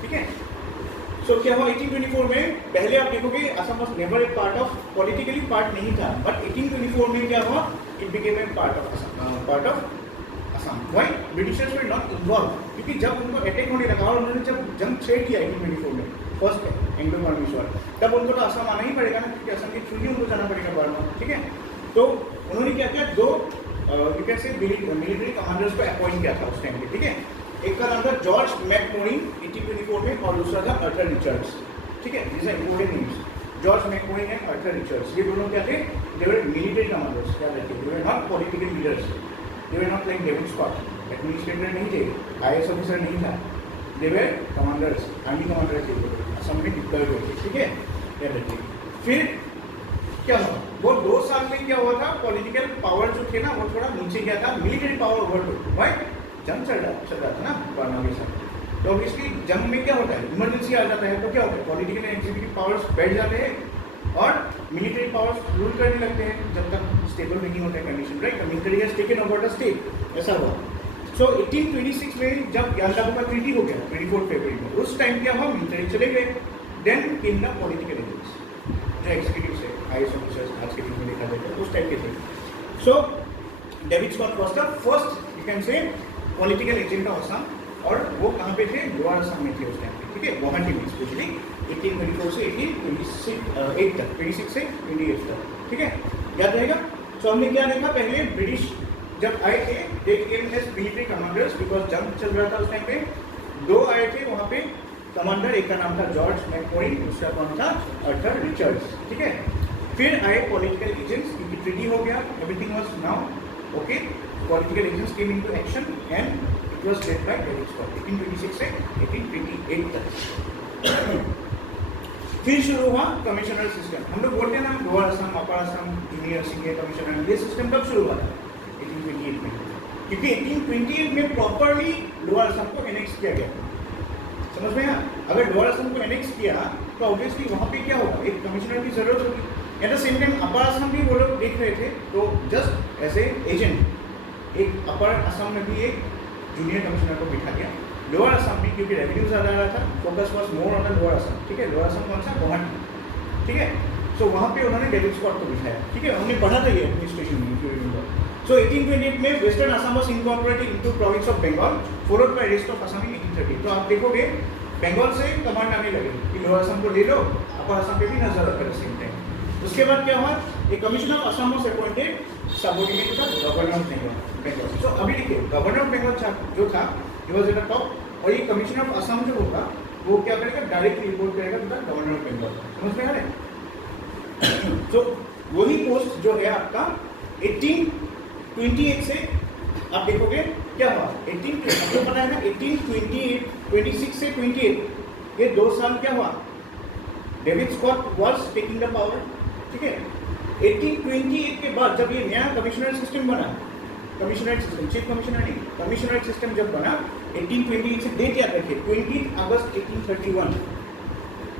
ठीक है। सो क्या हुआ 1824 में, पहले आप देखोगे Assam was never a part of, politically part नहीं था, बट 1824 में क्या हुआ, it became a part of Assam. Why Britishers were not involve, क्योंकि जब उनको अटैक होने लगा और उन्होंने जब जंग छेड़ किया 1824 में फर्स्ट एंग्लो बर्मीज वॉर, तब उनको तो असम आना ही पड़ेगा ना, क्योंकि असम के थ्रू ही उनको जाना पड़ेगा बर्मा, ठीक है। तो उन्होंने क्या किया, दो मिलिट्री कमांडर्स को अपॉइंट किया था उस टाइम पे, ठीक है। एक का नाम था जॉर्ज मैकमोइन 1824 में, और दूसरा था आर्थर रिचर्ड्स, ठीक है, this are important names, George मैकमोइन एंड आर्थर रिचर्ड्स। ये दोनों क्या थे, दे वर मिलिट्री कमांडर्स, क्या रहते, they were not political leaders, they were not like David Scott, administrator नहीं थे, आईएएस ऑफिसर नहीं था, they were commanders, army commander थे, असम में डिप्लॉय हुए थे, ठीक है, याद रखिए। फिर क्या हुआ, वो 2 साल में क्या हुआ था, पॉलिटिकल पावर जो थे ना वो थोड़ा नीचे गया था, military power over to, why, जंग चल रहा था ना बर्मा के साथ, तो ऑब्वियसली जंग में क्या होता है, इमरजेंसी आ जाता है, तो क्या होता है, पॉलिटिकल एंड एग्जीक्यूटिव पावर्स बैठ जाते हैं और मिलिट्री पावर्स रूल करने लगते हैं जब तक स्टेबल नहीं होता है condition, right, military has taken over the state, ऐसा हुआ। सो 1826 में जब याल्टा का ट्रीटी हो गया 24 फरवरी में, उस टाइम क्या हुआ, मिलिट्री चले गए, then came the political agents, जो एग्जीक्यूटिव से आईएएस ऑफिसर्स आज के दिन में देखा जाता है उस टाइप के थे। So David Scott was the first you can say political agent of Assam, और वो कहाँ पे थे, लोअर असम में थे उस टाइम पे, ठीक है, गुवाहाटी में स्पेशली 1824 से 1826 तक, 26 से 28 तक, ठीक है, याद रहेगा। सो हमने क्या देखा, पहले ब्रिटिश जब आए थे, they came as military commanders, because जंग चल रहा था उस टाइम पे, 2 आए थे वहाँ पे कमांडर, एक का नाम था जॉर्ज मैकमोइन, दूसरा कौन था, आर्थर रिचर्ड्स, ठीक है। फिर आए पॉलिटिकल एजेंट्स, क्योंकि ट्रीटी हो गया, everything was now okay, political agents came into action and it was led by David Scott 1826 से 1828 तक। फिर शुरू हुआ कमिश्नर सिस्टम, हम लोग बोलते हैं ना लोअर असम, अपर असम, जूनियर सीनियर कमिश्नर, ये सिस्टम कब शुरू हुआ था, 1828 में, क्योंकि 1828 में प्रॉपरली लोअर असम को एनेक्स किया गया, समझ में आया। अगर लोअर असम को एनेक्स किया तो ऑब्वियसली वहाँ पे क्या होगा, एक कमिश्नर की जरूरत होगी, एट द सेम टाइम अपर असम भी वो लोग देख रहे थे, तो जस्ट एज ए एजेंट एक अपर असम में भी एक जूनियर कमिश्नर को बिठा दिया, लोअर असम में क्योंकि रेवेन्यू ज़्यादा आ रहा था, focus was more on the lower Assam, ठीक है, लोअर असम कौन सा, गुवाहाटी, ठीक है। सो वहाँ पे उन्होंने डेविड स्कॉट को बिठाया, ठीक है, हमने पढ़ा था ये एडमिनिस्ट्रेशन में। सो 1828 में western Assam was incorporated into province of Bengal, followed by rest of Assam in 1830। तो आप देखोगे बंगाल से कमांड आने लगे कि लोअर असम को ले लो, अपर असम पे भी नजर रखो सेम टाइम। उसके बाद क्या हुआ, एक commissioner of Assam was appointed subordinate to the governor of Bengal. So अभी देखिए गवर्नर ऑफ बंगाल जो था he was at the top, और ये कमिश्नर ऑफ असम जो होगा वो क्या करेगा, डायरेक्टली रिपोर्ट करेगा to the governor of Bengal, समझ में आ रहा है। सो वही पोस्ट जो है आपका 1828 से आप देखोगे क्या हुआ, 18 आपको पता है ना 1828, 26 से 28 ये 2 साल क्या हुआ, David Scott was taking the power, ठीक है। 1828 के बाद जब ये नया कमिश्नर सिस्टम बना, कमिश्नरेट सिस्टम, चीफ कमिश्नर नहीं, कमिश्नरेट सिस्टम जब बना 1828 से डेट याद रखिए 20 अगस्त 1831,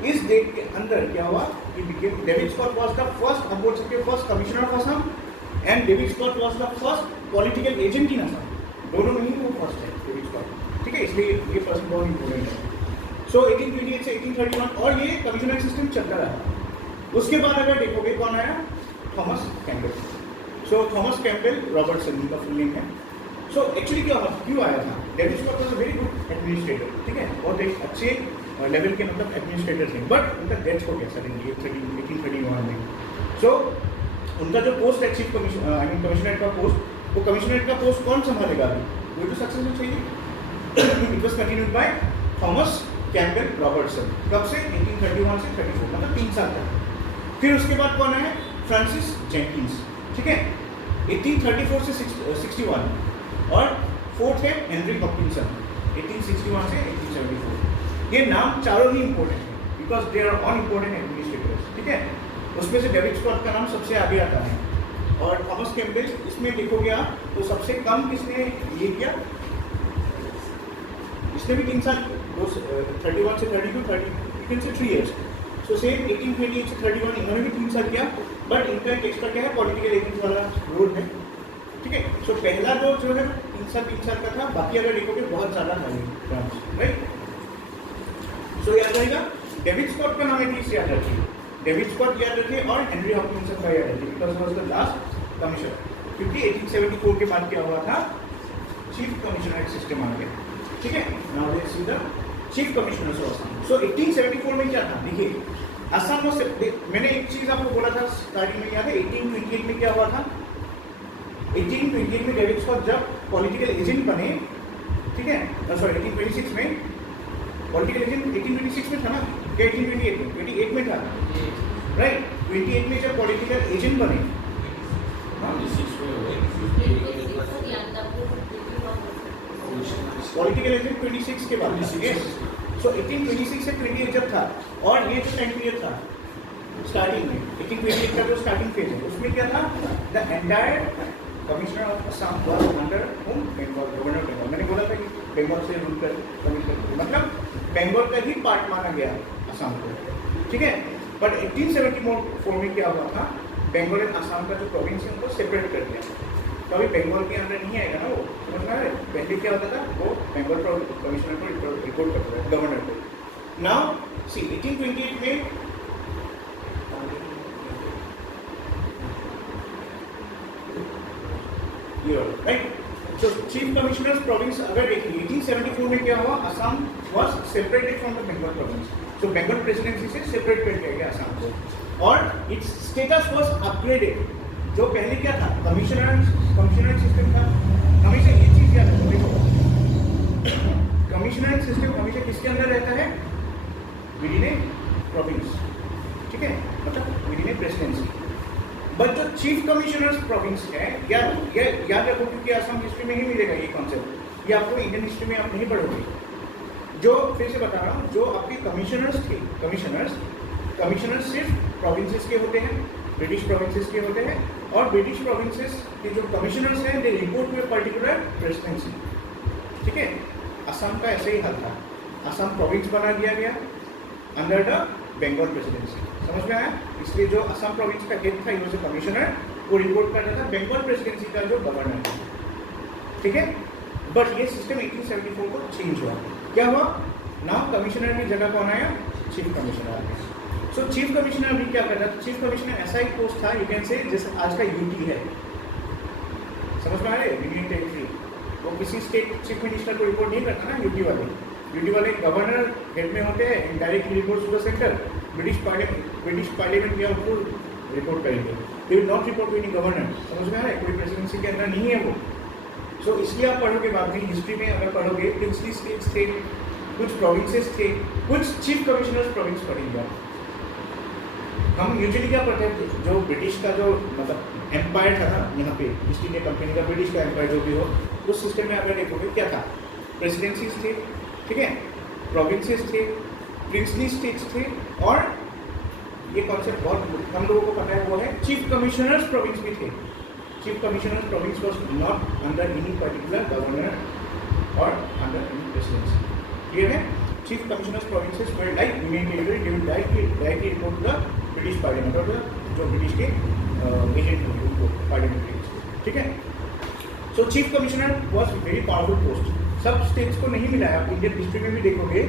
इस डेट के अंदर क्या हुआ कि David Scott was the first, हम बोल सकते हैं first commissioner of Assam, and David Scott was the first political agent in Assam, दोनों में ही वो फर्स्ट है डेविड स्कॉट, ठीक है, इसलिए ये पर्सन बहुत इंपॉर्टेंट है। सो 1828 से 1831 और ये कमिश्नरेट सिस्टम चलता रहा, उसके बाद अगर देखोगे कौन आया, Thomas Campbell. So Thomas Campbell Robertson का फुल नेम है। सो एक्चुअली क्यों आया था, David Scott was a very good administrator, ठीक है, बहुत एक अच्छे लेवल के मतलब एडमिनिस्ट्रेटर थे, बट उनका डेथ हो गया सडनली 1831 में। सो उनका जो पोस्ट है चीफ कमिश्नरेट का पोस्ट, वो कमिश्नरेट का पोस्ट कौन संभालेगा अभी, वो तो सक्सेसफुल चाहिए। It was continued by Thomas Campbell Robertson. कब से, 1831 से 34, मतलब 3 साल तक। फिर उसके बाद कौन है, फ्रांसिस जेंकिंस, ठीक है, 1834 से 61। और फोर्थ है हेनरी हॉकिंसन, 1861 से 1874। ये नाम चारों ही इंपॉर्टेंट है because they are all important administrators, ठीक है। उसमें से डेविड स्कॉट का नाम सबसे आगे आता है, और थॉमस कैम्पबेल इसमें देखोगे आप तो सबसे कम किसने ये किया, इसने भी 3 साल, 31 से 32, 30 से 3 years। सो सेम 1828 से 31 इन्होंने भी 3 साल किया, बट इनका एक एक्स्ट्रा क्या है, पॉलिटिकल एजेंट वाला रोल है, ठीक है। सो पहला जो है 3 साल का था, बाकी अगर देखोगे बहुत ज़्यादा है, राइट। सो याद रहेगा, डेविड स्कॉट का नाम एटलीस्ट याद रखिए, डेविड स्कॉट याद रखिए, और हेनरी हॉकिंसन का याद रखिए because was the last commissioner, क्योंकि 1874 के बाद क्या हुआ था, चीफ कमिश्नरेट सिस्टम आ गया, ठीक है। Now let's see the chief commissioners of Assam. So 1874 में क्या था, देखिए असम में मैंने एक चीज आपको बोला था स्टार्टिंग में, याद है 1828 में क्या हुआ था, 1828 में डेविड स्कॉट जब पॉलिटिकल एजेंट बने, ठीक है, सॉरी 1826 में पॉलिटिकल एजेंट 1826 में था ना, क्या 1828 में था, राइट। 28 में जब पॉलिटिकल एजेंट बने, पॉलिटिकल एजेंट 26 के बाद, सो 1826 से 28 जब था, और ये जो टाइम पीरियड था स्टार्टिंग में 1828 का जो स्टार्टिंग फेज है, उसमें क्या था, the entire commissioner of Assam was under home Bengal, governor Bengal. मैंने बोला था कि बंगाल से रूल कर कमिश्नर, मतलब बंगाल का ही पार्ट माना गया असम को, ठीक है। बट 1874 में क्या हुआ था, बंगाल एंड असम का जो प्रोविंस है उनको सेपरेट कर दिया, तो अभी बंगाल के अंदर नहीं आएगा ना वो, समझ में आ रहा है। पहले क्या होता था, वो बंगाल कमिश्नर को रिपोर्ट करता था, गवर्नर को। नाउ सी 1828 में right, so chief commissioners province अगर देखिए 1874 में क्या हुआ, Assam was separated from the Bengal province, so Bengal presidency से सेपरेट कर दिया गया असम को, और इट्स स्टेटस वाज अपग्रेडेड। जो पहले क्या था, कमिश्नरेट सिस्टम था, हमेशा ये चीज याद रखो, देखो कमिश्नरेट सिस्टम हमेशा किसके अंदर रहता है, विदिन ए प्रोविंस, ठीक है, मतलब विदिन ए प्रेसिडेंसी। बट जो चीफ कमिश्नर्स प्रोविंस है, याद रखो क्योंकि असम हिस्ट्री में ही मिलेगा ये कॉन्सेप्ट, ये आपको इंडियन हिस्ट्री में आप नहीं पढ़ोगे। जो फिर से बता रहा हूँ, जो आपके कमिश्नर्स थे, कमिश्नर्स सिर्फ प्रोविंसेस के होते हैं, ब्रिटिश प्रोविंसेस के होते हैं, और ब्रिटिश प्रोविंसेस के जो कमिश्नर्स हैं they report to a particular presidency, ठीक है। असम का ऐसे ही हाल था, असम प्रोविंस बना दिया गया अंडर द बंगाल प्रेसिडेंसी, समझ में आया। इसलिए जो असम प्रोविंस का हेड था, ये कमिश्नर, वो रिपोर्ट करता था बंगाल प्रेसिडेंसी का जो गवर्नर था, ठीक है। बट ये सिस्टम 1874 को चेंज हुआ, क्या हुआ, नाउ कमिश्नर की जगह कौन आया, चीफ कमिश्नर आ गया। सो चीफ कमिश्नर अभी क्या कर रहा था, चीफ कमिश्नर ऐसा एक पोस्ट था, यू कैन से जैसे आज का यूटी है, समझ में आ रहे, यूनियन टेरिटरी, वो किसी स्टेट चीफ मिनिस्टर को रिपोर्ट नहीं करता ना, यूटी वाले गवर्नर हेड में होते हैं, directly report to the centre, British parliament या उनको रिपोर्ट करेंगे, they will not report to any governor, समझ में आ रहा है, कोई प्रेसिडेंसी के अंदर नहीं है वो। सो इसलिए आप पढ़ोगे बाद में हिस्ट्री में, अगर पढ़ोगे प्रिंसली स्टेट्स थे, कुछ प्रोविंसेस थे, कुछ चीफ कमिश्नर्स प्रोविंस पढ़ेंगे। हम यूजुअली क्या पढ़ते हैं, जो ब्रिटिश का जो मतलब एम्पायर था ना यहाँ पे, ईस्ट इंडिया कंपनी का ब्रिटिश का एम्पायर जो भी हो, उस सिस्टम में अगर देखोगे क्या था, प्रेसिडेंसीज थे, ठीक है, प्रोविंसेस थे, प्रिंसली स्टेट्स थे, और ये कॉन्सेप्ट बहुत हम लोगों को पता है, वो है चीफ कमिश्नर्स प्रोविंस भी थे। Chief commissioners province was not under any particular governor और अंडर एनी प्रेसिडेंसी, क्लियर है। Chief commissioners provinces were like union territory, they will directly report to the British parliament, और जो British के agent होंगे उनको parliament, ठीक है। सो chief commissioner was very powerful post, सब स्टेट्स को नहीं मिला है, आप इंडियन हिस्ट्री में भी देखोगे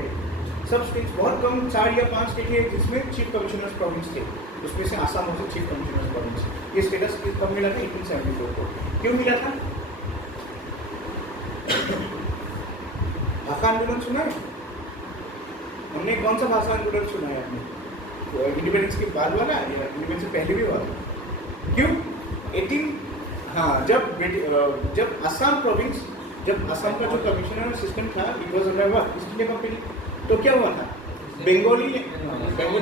सब स्टेट्स, बहुत कम 4 या 5 स्टेट है जिसमें चीफ कमिश्नर्स प्रोविंस थे, उसमें से आसाम और चीफ कमिश्नर्स प्रोविंस। ये स्टेटस कब मिला था? 1874 को। क्यों मिला था? भाषा आंदोलन सुना है हमने? कौन सा भाषा आंदोलन सुना है आपने? इंडिपेंडेंस के बाद वाला या इंडिपेंडेंस से पहले भी हुआ था? क्यों? 18 हाँ, जब असम प्रोविंस, जब असम का जो कमिश्नर सिस्टम था it was under what? East India company. तो क्या हुआ था? Bengali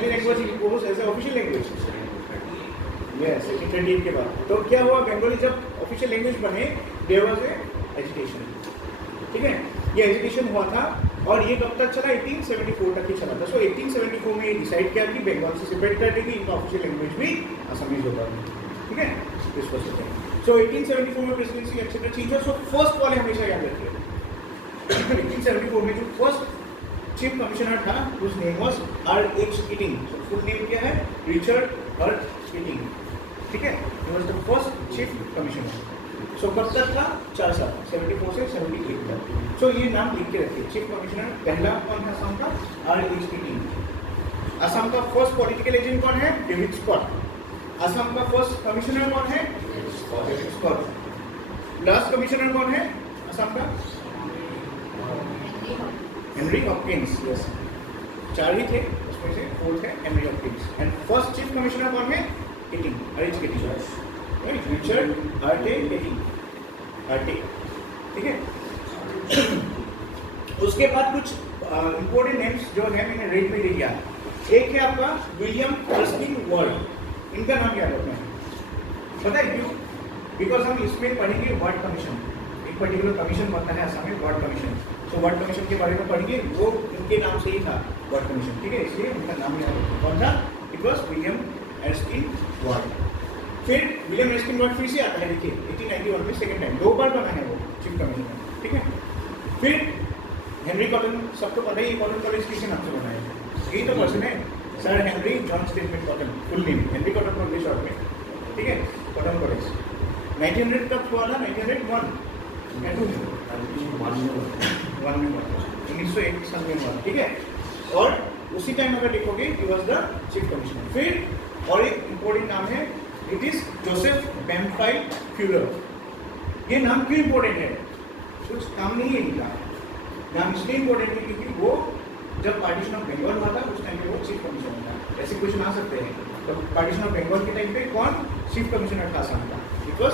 language impose as official language. Yes, 1838 के बाद। तो क्या हुआ? बंगाली जब ऑफिशियल लैंग्वेज बने, देयर वाज एजुकेशन। ठीक है, ये एजुकेशन हुआ था और ये कब तक चला? 1874 तक ही चला था। सो 1874 में ये डिसाइड किया कि बंगाल से सेपरेट कर देगी, इनका ऑफिशियल लैंग्वेज भी असमीज होगा। ठीक है, इस पर सोचते हैं। सो 1874 में प्रेसिडेंसी एक्सेप्ट चेंज हुआ। सो फर्स्ट वाले हमेशा याद रखिए 1874 में जो फर्स्ट चीफ कमिश्नर था उस name was R.H. Keating। So full name क्या है? Richard R Keating. ठीक है, he was the first chief commissioner. So कब तक था? 4 साल, 74 से 78 तक। सो ये नाम लिख के रखिए। चीफ कमिश्नर पहला कौन था असम का? R.H. Keating। असम का फर्स्ट पॉलिटिकल एजेंट कौन है? David Scott. असम का फर्स्ट कमिश्नर कौन है? David Scott. लास्ट कमिश्नर कौन है असम का? Henry Hopkins. यस, 4 ही थे, उसमें से 4th है Henry Hopkins. And first chief commissioner कौन है? Keating, R.H. Keating। Right, Richard Harte Keating, Harte. ठीक है, उसके बाद कुछ इंपॉर्टेंट नेम्स जो है मैंने रेड में लिखा। एक है आपका विलियम रस्किन वर्ड। इनका नाम याद रखना है, पता है क्यों? बिकॉज हम इसमें पढ़ेंगे वार्ड कमीशन। एक पर्टिकुलर कमीशन बनता है असम में, वार्ड कमीशन। तो वार्ड कमीशन के बारे में पढ़ेंगे, वो उनके नाम से ही था वार्ड कमीशन। ठीक है, इसलिए उनका नाम याद रखना। कौन था? It was William Erskine Ward. फिर विलियम एरस्किन वार्ड फिर से आता है, देखिए 1891 में सेकेंड टाइम, 2 बार बना है वो चीफ कमिश्नर। ठीक है, फिर हेनरी कॉटन, सबको पता ही कॉटन कॉलेज किसके नाम से बना है? यही तो पर्सन है, sir Henry John Stedman Cotton, full name Henry Cotton college short में। ठीक है, कॉटन कॉलेज 1900 कब हुआ था? 1901 या 1901 साल में हुआ। ठीक है, और उसी टाइम अगर देखोगे ही वाज द चीफ कमिश्नर। फिर और एक इंपॉर्टेंट नाम है, इट इज जोसेफ बैम्फाइल फ्यूलर। ये नाम क्यों इंपॉर्टेंट है? कुछ काम नहीं है इनका, नाम इसलिए इंपॉर्टेंट है क्योंकि वो जब पार्टीशन ऑफ बंगाल हुआ था उस टाइम पे वो चीफ कमिश्नर था। ऐसे क्वेश्चन आ सकते हैं, तो पार्टीशन ऑफ बंगाल के टाइम पे कौन चीफ कमिश्नर था असम का? It was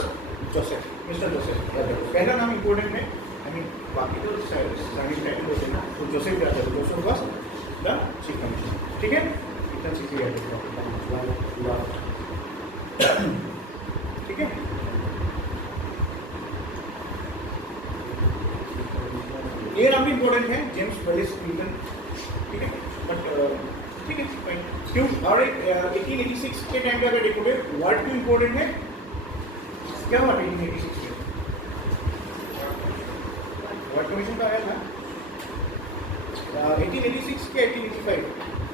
Joseph, mister Joseph. पहला नाम इंपॉर्टेंट है, आई मीन बाकी तो साइंस टाइटल होते हैं ना, तो जोसेफ याद है, Joseph was the chief commissioner. ठीक है, इतना चीज़ें याद रखो। ठीक है, ये नाम भी इंपॉर्टेंट है, जेम्स वेलिस क्लिंटन। ठीक है, बट ठीक है फाइन। क्यों? और 1886 के टाइम पे अगर देखोगे वर्ड क्यों इंपॉर्टेंट है? क्या हुआ 1886 में? वर्ड कमीशन का आया था 1886 के 1885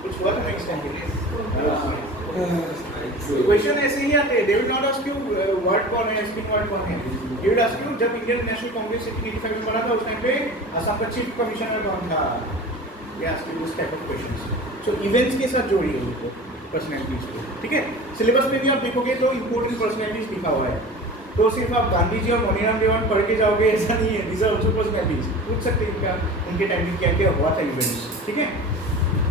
कुछ हुआ था ना इस टाइम पे। क्वेश्चन ऐसे ही आते हैं, दे will not ask you word कौन है, स्पिन वर्ड कौन है। दे विल आस्क यू जब इंडियन नेशनल कांग्रेस 1885 में बना था उस टाइम पे असम का चीफ कमिश्नर कौन था। ये ask you this type of questions. So events के साथ जोड़िए उनको, पर्सनैलिटीज को। ठीक है, सिलेबस में भी आप देखोगे तो इंपॉर्टेंट पर्सनैलिटीज लिखा हुआ है, तो सिर्फ आप गांधी जी और मोनीराम देवान पढ़ के जाओगे ऐसा नहीं है। दीज आर आल्सो पर्सनैलिटीज, पूछ सकते हैं इनका उनके टाइम में क्या क्या हुआ था इवेंट्स। ठीक है,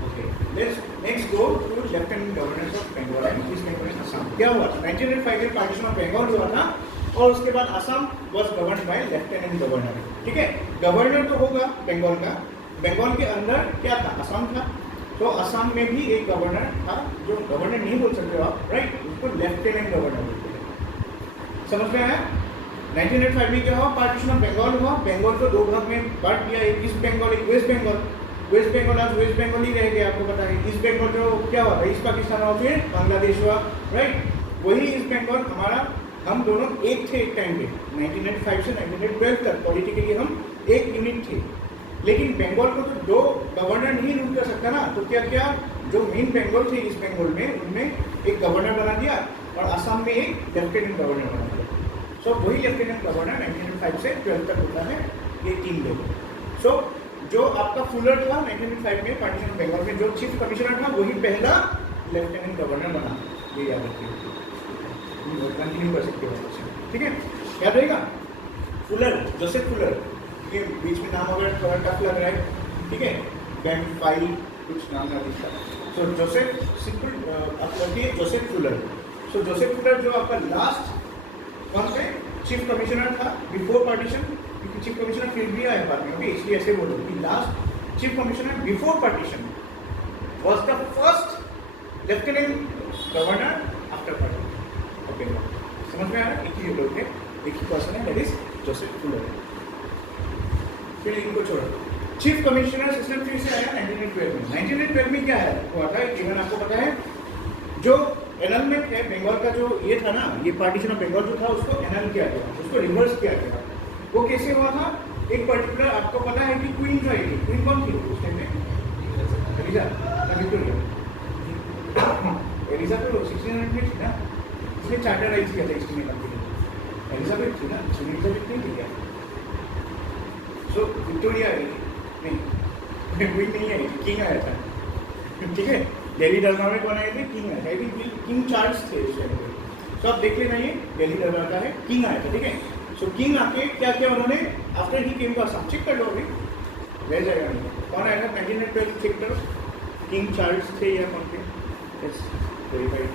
okay, let's next go to lieutenant governor of Bengal and East Bengal and Assam. क्या हुआ? 1905 में पार्टीशन ऑफ बंगाल हुआ था और उसके बाद Assam was governed bye lieutenant governor. ठीक है, गवर्नर तो होगा बंगाल का, बंगाल के अंदर क्या था? असम था। तो असम में भी एक गवर्नर था, जो गवर्नर नहीं बोल सकते हो आप, राइट, उसको लेफ्टिनेंट गवर्नर बोलते हैं। समझ में आया? 1905 में क्या हुआ? पार्टीशन ऑफ बंगाल हुआ। बंगाल को 2 भाग में बांट दिया, एक ईस्ट बंगाल एक वेस्ट बंगाल। वेस्ट बंगाल आज वेस्ट बंगाल ही रह गया, आपको पता है। ईस्ट बंगाल जो क्या हुआ? ईस्ट पाकिस्तान हुआ, फिर बांग्लादेश हुआ, राइट। वही ईस्ट बंगाल हमारा, हम दोनों एक थे एक टाइम पे, 1995 से 1912 तक पॉलिटिकली हम एक यूनिट थे। लेकिन बंगाल को तो 2 गवर्नर नहीं रूल कर सकता ना, तो क्या क्या जो मेन बंगाल थे ईस्ट बंगाल में, उनमें एक गवर्नर बना दिया और असम में एक लेफ्टिनेंट गवर्नर बना दिया। सो वही लेफ्टिनेंट गवर्नर 1905 से 12 तक होता है, ये 3 लोग। सो जो आपका फुलर था 1905 में पार्टीशन ऑफ बंगाल में, जो चीफ कमिश्नर था वही पहला लेफ्टिनेंट गवर्नर बना। ये याद रखिए, कंटिन्यू कर सकते हो, ठीक है, याद रहेगा। फुलर, जोसेफ फुलर, ये बीच में नाम अगर थोड़ा टफ लग रहा है, ठीक है, बैंक फाइल कुछ नाम ना दिखता। सो जोसेफ सिंपल आप लगे जोसेफ फुलर। सो जोसेफ फुलर जो आपका लास्ट कौन से चीफ कमिश्नर था बिफोर पार्टीशन, क्योंकि चीफ कमिश्नर फिर भी आया बाद में, ओके, इसलिए ऐसे बोलो कि last chief commissioner before partition was the first lieutenant governor after partition. Okay, समझ में आ रहा है? एक ही लोग है, एक ही पर्सन है, दैट इज जोसेफ फुलर। फिर इनको छोड़ो, चीफ कमिश्नर सिस्टम फिर से आया 1912 में। 1912 में क्या है हुआ था, इवन आपको पता है, जो एनलमेंट है बंगाल का, जो ये था ना, ये पार्टीशन ऑफ बंगाल जो था उसको एनल किया गया, उसको रिवर्स किया गया। वो कैसे हुआ था, एक पर्टिकुलर आपको पता है कि क्वीन जो आई थी, क्वीन कौन थी उस टाइम में? Elijah Victoria. एलिजा तो 1600 में थी ना, इसने चार्टर राइज किया था ईस्ट इंडिया कंपनी। एलिजाबेथ थी ना, एलिजाबेथ नहीं थी क्या? सो विक्टोरिया आई थी, नहीं क्वीन नहीं आई थी, किंग आया था, ठीक है। दिल्ली दरबार में कौन आए थे? किंग आया था, आई थिंक किंग चार्ल्स थे उस टाइम पे। तो आप देख लेना, ये दिल्ली दरबार का है, किंग आया था, ठीक है। सो किंग आके क्या किया उन्होंने, after he came to Assam, check कर लो अभी रह जाएगा नहीं, कौन आया था 1912 चेक करो, किंग चार्ल्स थे या कौन थे? Yes, verified.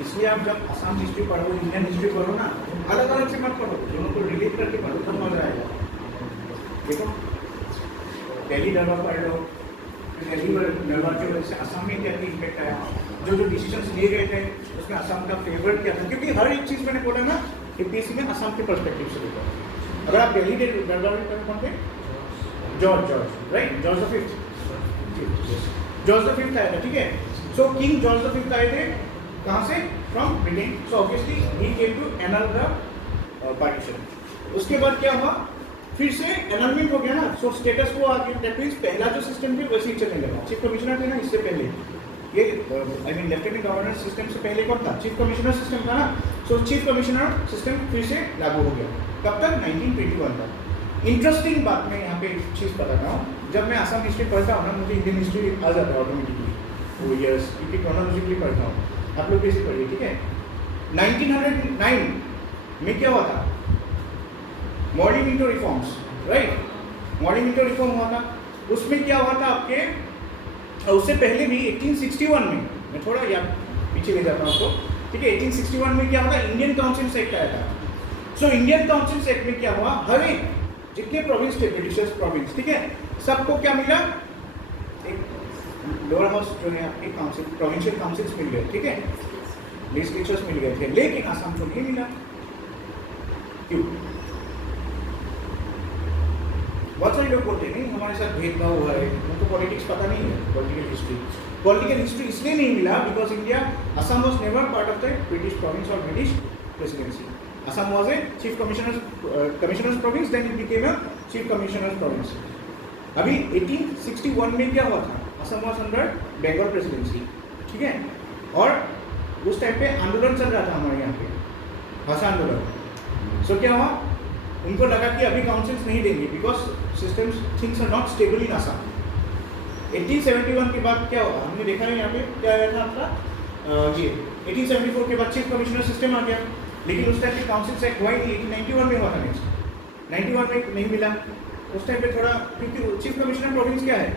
इसलिए आप जब असम हिस्ट्री पढ़ो, इंडियन हिस्ट्री पढ़ो ना, अलग अलग से मत पढ़ो, दोनों को रिलेट करके पढ़ो, तब मजा आएगा। देखो, दिल्ली दरबार पढ़ लो, दिल्ली दरबार की वजह से असम में क्या इम्पैक्ट आया, जो जो डिसीजंस लिए गए थे उसमें असम का फेवर क्या था, क्योंकि हर एक चीज़ मैंने बोला ना एपीएससी में असम के पर्सपेक्टिव से देखा। अगर आप दिल्ली दरबार में कौन थे? George, right, George the fifth, George the fifth आया था, ठीक है। So King George the fifth आए थे कहाँ से? From Britain. So obviously he came to annul the partition. उसके बाद क्या हुआ, फिर से एनलमेंट हो गया ना, सो स्टेटस को आ गया, दैट मींस पहला जो सिस्टम थे वैसे ही चलने लगा। चीफ कमिश्नर थे ना, इससे पहले ये I mean lieutenant governor system से पहले कौन था? चीफ कमिश्नर सिस्टम था ना। सो चीफ कमिश्नर सिस्टम फिर से लागू हो गया, कब तक? 1921 तक। इंटरेस्टिंग बात मैं यहाँ पे एक चीज़ बताता हूँ, जब मैं असम हिस्ट्री पढ़ता हूँ ना, मुझे इंडियन हिस्ट्री आ जाता है ऑटोमेटिकली, वो ईयर्स, क्योंकि क्रोनोलॉजिकली पढ़ता हूँ। आप लोग कैसे पढ़िए, ठीक है। 1909 में क्या हुआ था? Morning into reforms, right, morning into reform हुआ था। उसमें क्या हुआ था आपके, उससे पहले भी 1861 में, मैं थोड़ा याद पीछे ले जाता हूँ आपको, ठीक है। 1861 में क्या हुआ था? इंडियन काउंसिल एक्ट आया था। सो इंडियन काउंसिल एक्ट में क्या हुआ, हर एक जितने प्रोविंस थे, ब्रिटिशर्स प्रोविंस, ठीक है, सबको क्या मिला? एक लोअर हाउस जो है आपके काउंसिल, प्रोविंशियल काउंसिल्स मिल गए, ठीक है, लेजिस्लेचर्स मिल गए थे, लेकिन असम को नहीं मिला। क्यों? बहुत सारे लोग बोलते हैं नहीं हमारे साथ भेदभाव हुआ है, उनको पॉलिटिक्स पता नहीं है, पॉलिटिकल हिस्ट्री इसलिए नहीं मिला because India, Assam was never part of the British province और British presidency. Assam was a chief commissioners province, then it became a chief commissioners province. अभी 1861 में क्या हुआ था? Assam was under Bengal presidency, ठीक है, और उस टाइम पे आंदोलन चल रहा था हमारे यहाँ पे, भाषा आंदोलन। सो क्या हुआ, उनको लगा कि अभी काउंसिल्स नहीं देंगे because systems things are not stable in Assam. 1871 के बाद क्या हुआ, हमने देखा है यहाँ पे क्या आया था आपका, ये 1874 के बाद चीफ कमिश्नर सिस्टम आ गया, लेकिन उस टाइम पे काउंसिल्स एक्ट हुआ ही नहीं। 1891 में हुआ था नेक्स्ट, 91 में नहीं मिला उस टाइम पे थोड़ा, क्योंकि चीफ कमिश्नर प्रोविंस क्या है,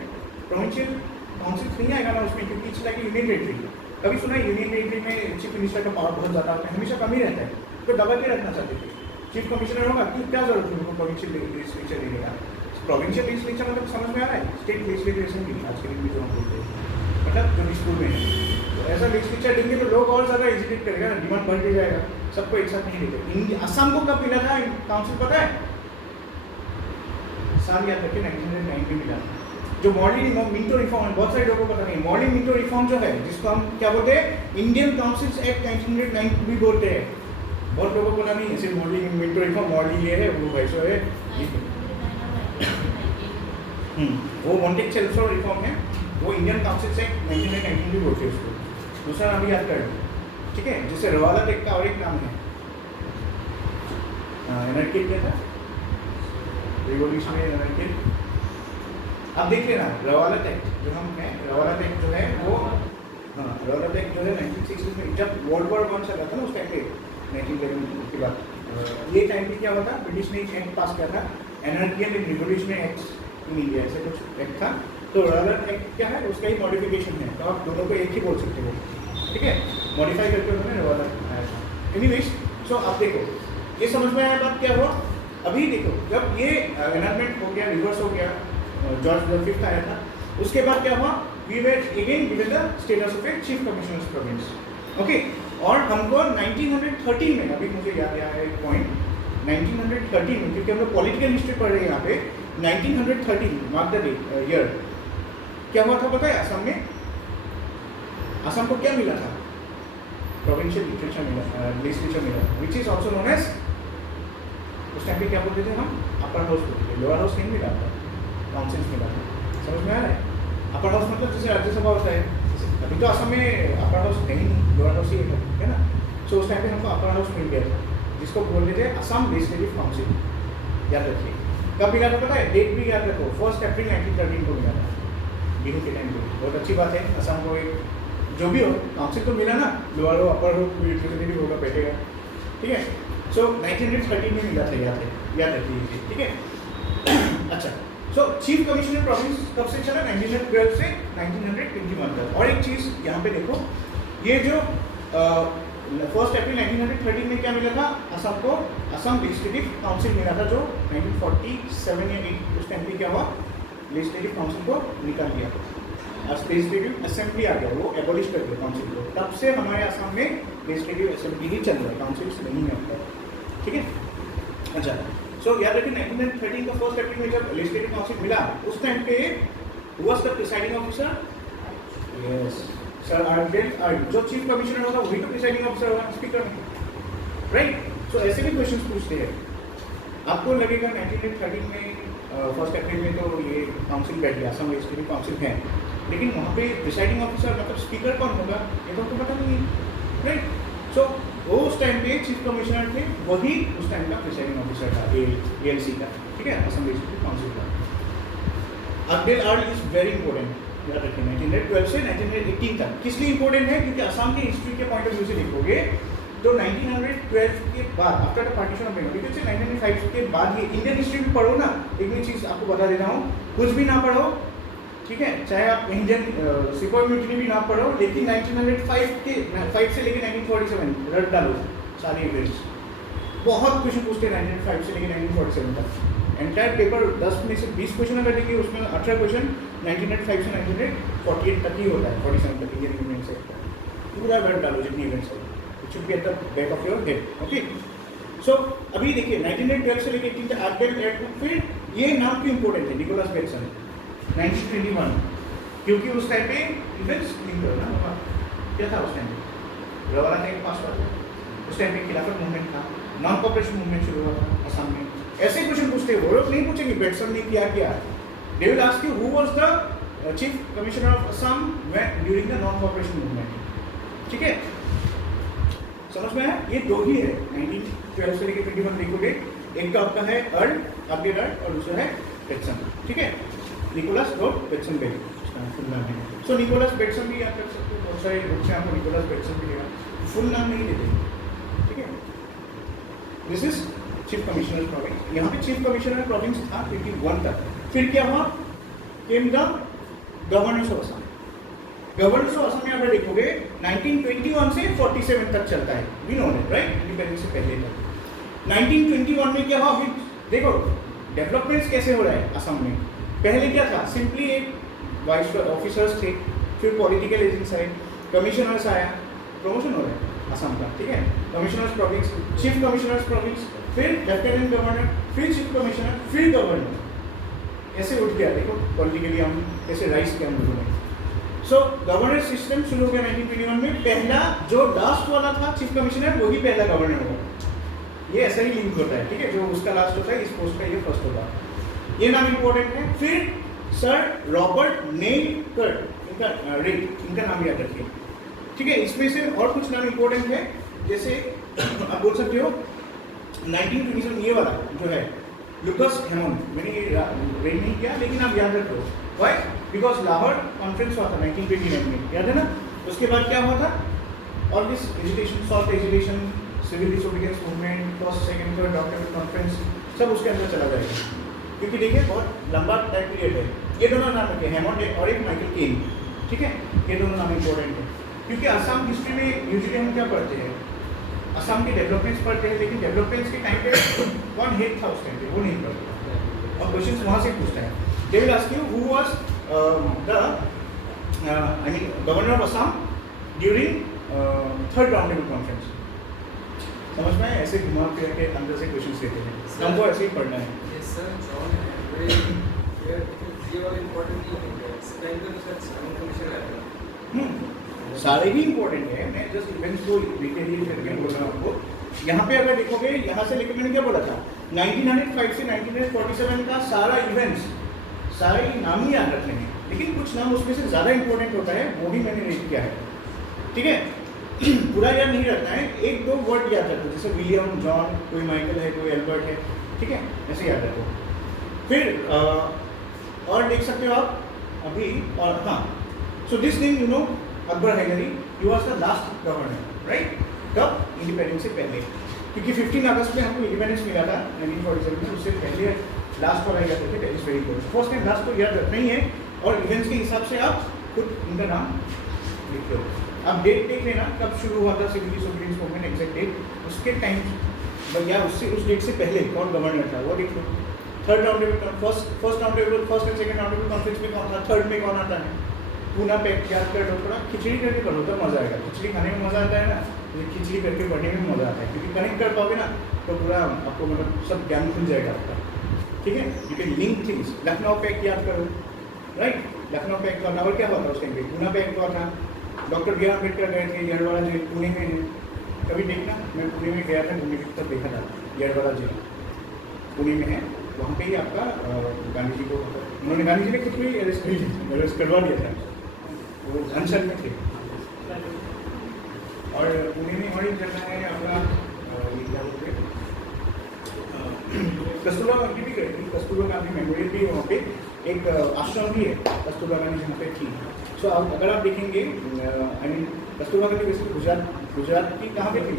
प्रोविंशियल काउंसिल्स नहीं आएगा ना उसमें, क्योंकि इट्स लाइक यूनियन टेरिटरी। कभी सुना है यूनियन टेरिटरी में चीफ मिनिस्टर का पावर बहुत ज़्यादा होता है, हमेशा कम ही रहता है, तो दबा के रखना चाहते थे। चीफ कमिश्नर होगा कि क्या जरूरत है उनको प्रोविंशियल लेजिस्लेचर लेने का? प्रोविंशियल लेजिस्लेचर मतलब समझ में आ रहा है, स्टेट लेजिस्लेचर भी आज के दिन भी जो हम बोलते हैं, मतलब जो स्कूल में है, तो ऐसा लेजिस्लेचर देंगे तो लोग और ज़्यादा एजिटेट करेगा, डिमांड बढ़ते जाएगा, सबको एक साथ नहीं देते। असम को कब मिला था काउंसिल पता है? साल याद रखिए, 1909 में मिला। जो मॉर्निंग मिंटो रिफॉर्म है, बहुत सारे लोगों को पता नहीं, मॉर्निंग मिंटो रिफॉर्म जो है, जिसको हम क्या बोलते हैं, इंडियन काउंसिल्स एक्ट 1909 भी बोलते हैं। बहुत लोगों को पता नहीं है, सिर्फ मॉर्निंग मिंटो रिफॉर्म, मॉर्निंग ये है, वो वैसो है, वो मॉन्टेक्सेल्सो रिफॉर्म है, वो इंडियन काउंसिल्स एक्ट 1919 भी बोलते हैं उसको। दूसरा नाम याद कर, ठीक है, जिससे रवाला टेक का और एक नाम है, एनआरके क्या था, रिवोल्यूशनरी एनआरके। अब देख लेना रवालत एक्ट जो हम हैं, रवालत एक्ट जो है वो, हाँ रवालत एक्ट जो है 1960 में जब वर्ल्ड वॉर 1 चला था ना उस टाइम पे 1911 के बाद, ये टाइम पे क्या हुआ था, ब्रिटिश ने एक एक्ट पास किया था anarchical and revolutionary act in India, ऐसे कुछ एक्ट था। तो रवालत एक्ट क्या है, उसका ही मॉडिफिकेशन है, तो आप दोनों को एक ही बोल सकते हो, ठीक है, मॉडिफाई करके उन्होंने रवालत आया था। एनीवेज सो आप देखो ये समझ में आया बात क्या हुआ। अभी देखो जब ये एनमेंट हो गया, रिवर्स हो गया, जॉर्ज द फिफ्थ आया था, उसके बाद क्या हुआ, we were again given the status of a chief commissioner province, okay. और हमको 1913 में, अभी मुझे याद आया है एक पॉइंट, 1913 में, क्योंकि हम लोग पॉलिटिकल हिस्ट्री पढ़ रहे हैं यहाँ पे, 1913 मार्क द ईयर, क्या हुआ था पता है असम में, असम को क्या मिला था, प्रोविंशियल लिटरेचर मिला, लिटरेचर मिला, which is also known as, उस टाइम पे क्या बोलते थे हम, अपर हाउस बोलते थे, लोअर हाउस नहीं मिला था, काउंसिल्स मिला था, समझ में आ रहा है। अपर हाउस मतलब जैसे राज्यसभा होता है, अभी तो असम में अपर हाउस नहीं, लोअर हाउस ही है ना, सो उस टाइम पे हमको अपर हाउस मिल गया था, जिसको बोलते थे असम लेजिस्लेटिव काउंसिल, याद रखिए। कब मिला था पता है, डेट भी याद रखो, 1 अप्रैल 1913 को मिला था, बिहू के टाइम पे। बहुत अच्छी बात है, असम को एक जो भी हो काउंसिल तो मिला ना, लोअर हो अपर हो रिप्रेजेंटेटिव होगा बैठेगा, ठीक है। सो 1913 में मिला था, याद रखिए, ठीक है। अच्छा, सो चीफ कमिश्नर प्रोविंस कब से चला, 1912 से 1921 तक। और एक चीज़ यहाँ पे देखो, ये जो 1 अप्रैल 1913 में क्या मिला था असम को, असम लेजिस्लेटिव काउंसिल मिला था, जो 1947 या 8 उस टाइम पे क्या हुआ, लेजिस्लेटिव काउंसिल को निकाल दिया, लेजिस्लेटिव असेंबली आ गया, वो एबॉलिश कर दिया काउंसिल को। तब से हमारे असम में लेजिस्लेटिव असेंबली ही चल रहा है, काउंसिल्स नहीं है अब तक, ठीक है। अच्छा, सो याद रखिए 1913 का 1 अप्रैल में जब लेजिस्लेटिव काउंसिल मिला, उस टाइम पे was the presiding officer, yes sir Archdale, जो चीफ कमिश्नर होगा वही तो प्रिसाइडिंग ऑफिसर होगा, स्पीकर में, राइट। सो ऐसे भी क्वेश्चंस पूछते हैं, आपको लगेगा 1913 में 1 अप्रैल में तो ये काउंसिल बैठ गया, असम लेजिस्लेटिव काउंसिल है, लेकिन वहाँ पे प्रिसाइडिंग ऑफिसर मतलब स्पीकर कौन होगा ये तो आपको पता नहीं है, राइट। सो वो उस टाइम पे चीफ कमिश्नर थे, वही उस टाइम का प्रिसाइडिंग ऑफिसर था एएलसी का, ठीक है, असम लेजिस्लेटिव काउंसिल का। Abdel earl is very important, याद रखिए 1912 से 1918 तक। किस लिए इंपॉर्टेंट है, क्योंकि असम की हिस्ट्री के पॉइंट ऑफ व्यू से देखोगे तो 1912 के बाद, after the partition of Bengal, क्योंकि 1905 के बाद ये इंडियन हिस्ट्री भी पढ़ो ना, एक भी चीज़ आपको बता देता हूँ, कुछ भी ना पढ़ो, ठीक है, चाहे आप इंडियन सिपाही म्यूटनी भी ना पढ़ो, लेकिन 1905 से लेकर 1947 रट डालो सारे इवेंट्स, बहुत क्वेश्चन पूछते हैं 1905 से लेकर 1947 तक। एंटायर पेपर 10 में से 20 क्वेश्चन अगर देखिए, उसमें 18 क्वेश्चन 1905 से 1948 तक ही होता है, 47 तक इंडियन यूनियन से पूरा रट डालो जितनी इवेंट्स है, it should be at the back of your head, okay. So अभी देखिए 1912 से लेकर 18 तक आर्डेल एक्ट, फिर ये नाम क्यों इंपॉर्टेंट है, निकोलस बेटसन 1921, क्योंकि उस टाइम पे इवेंट्स ना क्या था, उस टाइम पे रवाना एक्ट पास हुआ था, उस टाइम पे खिलाफत मूवमेंट था, नॉन कॉपरेशन मूवमेंट शुरू हुआ था असम में। ऐसे क्वेश्चन पूछते हैं, वो लोग नहीं पूछेंगे बेटसन ने क्या किया, they will ask you who was the chief commissioner of Assam when during the non cooperation movement, ठीक है, समझ में आया। ये दो ही है 1912 से लेकर 21 देखोगे, एक का आपका है अर्ल, अब्देल अर्ल, और दूसरा है बेटसन, ठीक है, निकोलस बेटसन बेल फुल नाम है। सो निकोलस बेटसन भी याद कर सकते हो, बहुत सारे बुक से आपको निकोलस बेटसन भी लेगा, फुल नाम नहीं लेते, ठीक है। This is chief commissioner province, यहाँ पे चीफ कमिश्नर प्रोविंस था 51 तक। फिर क्या हुआ, came the governors of Assam, governors of Assam यहाँ पर देखोगे 1921 से 47 तक चलता है, we know that right, independence से पहले तक। 1921 में क्या हुआ, अभी देखो डेवलपमेंट्स कैसे हो रहा है असम में। पहले क्या था, सिंपली एक वाइस ऑफिसर्स थे, फिर पॉलिटिकल एजेंट्स आए, कमिश्नर्स आया, प्रमोशन हो रहा है असम का, ठीक है, commissioners province, chief commissioners province, फिर लेफ्टिनेंट गवर्नर, फिर चीफ कमिश्नर, फिर गवर्नर, ऐसे उठ गया। देखो पॉलिटिकली हम ऐसे राइज किया हम लोगों ने। सो गवर्नर सिस्टम शुरू हो गया 1921 में। पहला जो लास्ट वाला था चीफ कमिश्नर, वही पहला गवर्नर होगा, ये ऐसा ही लिंक होता है, ठीक है, जो उसका लास्ट होता है इस पोस्ट का ये फर्स्ट होगा, ये नाम इंपॉर्टेंट है। फिर सर रॉबर्ट नेल्कर्ट, इनका नाम याद रखिए, ठीक है। इसमें से और कुछ नाम इंपॉर्टेंट है, जैसे आप बोल सकते हो 1927 ये वाला जो है लुकस हेमोन, मैंने ये रेड नहीं किया लेकिन आप याद रखो, वाई बिकॉज लाहौर कॉन्फ्रेंस हुआ था 1929 में, याद है ना। उसके बाद क्या हुआ था, all this education, soft education, civil disobedience movement, first second third doctor conference, सब उसके अंदर चला जाएगा, क्योंकि देखिए बहुत लंबा टाइम पीरियड है। ये दोनों नाम रखे, हेमोन और एक माइकल केन, ठीक है, ये दोनों नाम इंपॉर्टेंट है, क्योंकि असम हिस्ट्री में यूजुअली हम क्या पढ़ते हैं, असम के डेवलपमेंट्स पढ़ते हैं, लेकिन डेवलपमेंट्स के टाइम पे कौन हेड था उस टाइम पे वो नहीं पढ़ते, और क्वेश्चंस वहाँ से पूछता है। They will ask you who was the I mean governor of Assam during third round table conference, समझ में आया? ऐसे घुमा फिर के अंदर से क्वेश्चंस देते हैं, हमको ऐसे ही पढ़ना है। Yes sir, John very ये वाला इम्पोर्टेंट नहीं है, इस टाइम पे तो सर साउंड कमीशन आया था। सारे ही इम्पोर्टेंट है, मैं जस्ट इवेंट्स को डिटेल करके बोल रहा हूँ आपको। यहाँ पे अगर देखोगे, यहाँ से लेकर मैंने क्या बोला था, 1905 से 1947 का सारा इवेंट्स, सारे नाम ही याद रखने हैं, लेकिन कुछ नाम उसमें से ज़्यादा इंपॉर्टेंट होता है, वो भी मैंने रेट किया है, ठीक है। पूरा याद नहीं रखना है, एक दो वर्ड याद रखो, जैसे विलियम, जॉन, कोई माइकल है, कोई एल्बर्ट है, ठीक है, ऐसे याद रखो। फिर और देख सकते हो आप अभी, और हाँ, so this thing you know, Akbar Hydari he was the last governor, right, कब, इंडिपेंडेंस से पहले, क्योंकि 15 अगस्त में हमको इंडिपेंडेंस मिला था 1947 में, उससे पहले लास्ट वाला याद रखें, that is very good. First and last तो याद रखना ही है, और इवेंट्स के हिसाब से आप खुद इनका नाम लिख लो। आप डेट देख लेना कब शुरू हुआ था civil disobedience movement, exact date, उसके टाइम या उससे उस डेट से पहले कौन गवर्नर था वो देख लो। Third round table, first round table, first and second round table conference में कौन था, थर्ड में कौन आता है, पूना पैक याद कर लो, थोड़ा खिचड़ी करके पढ़ो तो मज़ा आएगा। खिचड़ी खाने में मज़ा आता है ना, खिचड़ी करके पढ़ने में मज़ा आता है, क्योंकि कनेक्ट कर पाओगे ना तो पूरा आपको मतलब सब ज्ञान खुल जाएगा आपका, ठीक है। You can link things. Lucknow pack याद करो, राइट, लखनऊ पैक का और क्या हुआ था उस टाइम पे, पूना पैक हुआ था, डॉक्टर बी आर अम्बेडकर गए थे, यड़वाड़ा जेल पुणे में है, कभी देखना, मैं पुणे में गया था घूमने के तब देखा था, यड़वाड़ा जेल पुणे में है, वहाँ पे ही आपका गांधी जी को, उन्होंने गांधी जी ने खुद को ही अरेस्ट करवा दिया था, वो अनशन में थे। और पुणे में और एक जगह है आपका, ये क्या बोलते हैं, कस्तूरबा गांधी भी गई थी, कस्तूरबा गांधी मेमोरियल भी, वहाँ पे एक आश्रम भी है कस्तूरबा गांधी जहाँ पे थी। सो अगर आप देखेंगे, आई मीन कस्तूरबा गांधी वैसे गुजरात की कहाँ पे थी,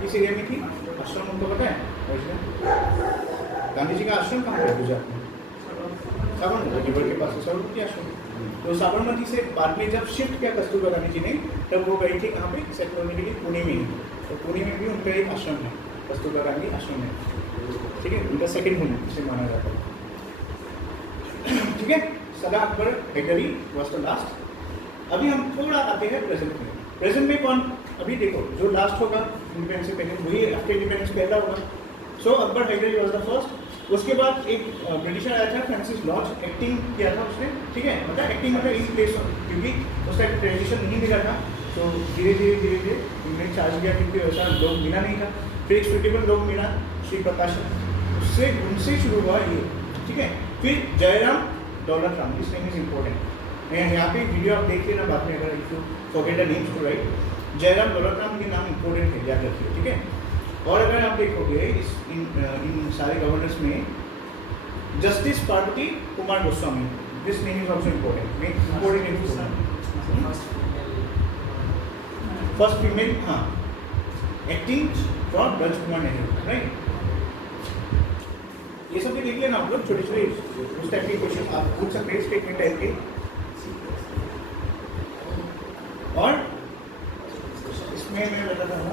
किस एरिया में थी, आश्रम हमको पता है, गांधी जी का आश्रम कहाँ है गुजरात में, साबरमती रिवर के पास है साबरमती आश्रम। तो साबरमती से बाद में जब शिफ्ट किया कस्तूरबा गांधी जी ने, तब वो गई थी कहाँ पे सेटल होने के लिए, पुणे में ही। तो पुणे में भी उनका एक आश्रम है, कस्तूरबा गांधी आश्रम है, ठीक है, उनका सेकेंड होम से माना जाता है, ठीक है। सदा Akbar Hydari was the last. अभी हम थोड़ा आते हैं प्रेजेंट में। प्रेजेंट में कौन, अभी देखो जो लास्ट होगा इंडिपेंडेंस से पहले वही आफ्टर इंडिपेंडेंस पहला होगा। So Akbar Hydari was the first. उसके बाद एक ब्रिटिशर आया था, फ्रांसिस लॉज, एक्टिंग किया था उसने, ठीक है, मतलब एक्टिंग मतलब इन प्लेस, क्योंकि उस टाइम ट्रेडिशन नहीं मिला था, तो धीरे धीरे उन्होंने चार्ज किया, क्योंकि वैसा लोग मिला नहीं था। फिर एक सुटेबल लोग मिला, श्री प्रकाश, उससे उनसे शुरू हुआ ये, ठीक है। फिर Jairam Daulat Ram, this name is important. मैं यहाँ पे वीडियो आप देख लेना बाद में, अगर if you forget the names to write. Jairam Daulat Ram ये नाम इम्पोर्टेंट है, याद रखिए, ठीक है। और अगर आप देखोगे इन सारे गवर्नर्स में, justice Parvati Kumar Goswami, this name is also important, important name, first female, हाँ, acting from Braj Kumar Nehru, right. ये सब भी देख लेना आप लोग, छोटे छोटे उस टाइप के क्वेश्चन आप पूछ सकते हैं स्टेटमेंट टाइप के। और इसमें मैं बताता हूँ,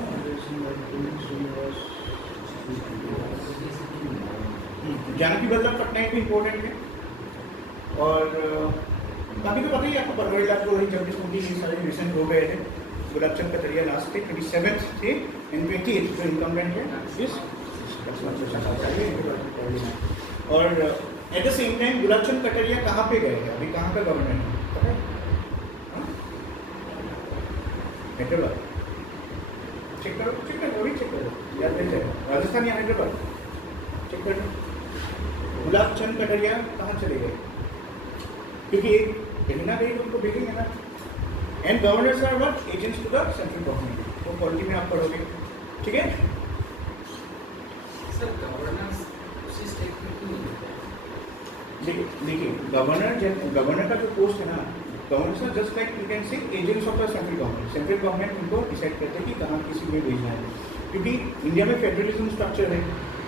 जानकी वल्लभ पटनायक भी इम्पोर्टेंट है। और बाकी तो पता ही आपको, परवरीलाल पुरोहित, जगदीश मुखी, ये सारे रिसेंट हो गए थे। गुलाबचंद कटारिया लास्ट थे, 27 थे, एंड 28 जो इनकम्बेंट है इस। और at the same time Gulabchand Kataria कहाँ पे गए हैं, अभी कहाँ का गवर्नर है पता है? हैदराबाद, चेक करो, वही चेक करो, याद नहीं जाएगा, राजस्थान या हैदराबाद, चेक करो। गुलाबचंद कटारिया कहाँ चले गए, क्योंकि कहीं ना कहीं उनको भेजेंगे ना। And governors are what, agents to the central government, वो क्वालिटी में आप पढ़ोगे, ठीक है। सर गवर्नेंस उसी स्टेट में क्यों नहीं है? देखिए गवर्नर का जो पोस्ट है ना, governor sir just like you can से agents of the central government उनको डिसाइड करते हैं कि कहाँ किसी में भेजना है, क्योंकि इंडिया में फेडरलिज्म स्ट्रक्चर है।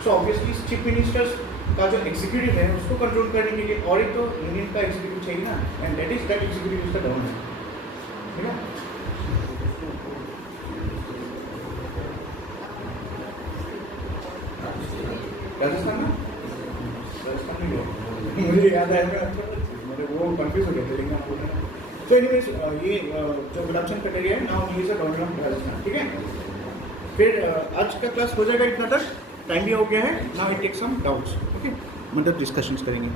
सो ऑब्वियसली चीफ मिनिस्टर्स का जो एग्जीक्यूटिव है उसको कंट्रोल करने के लिए और एक तो इंडियन का एग्जीक्यूटिव चाहिए ना, and that executive is the governor, ठीक है। राजस्थान में मुझे याद आया, मैं वो कंफ्यूज हो गया था, लेकिन आपको तो एनीवेज ये जो प्रोडक्शन क्राइटेरिया है now he is a governor of Rajasthan, ठीक है। फिर आज का क्लास हो जाएगा इतना तक, टाइम भी हो गया है। Now it take some doubts, okay, मतलब डिस्कशंस करेंगे।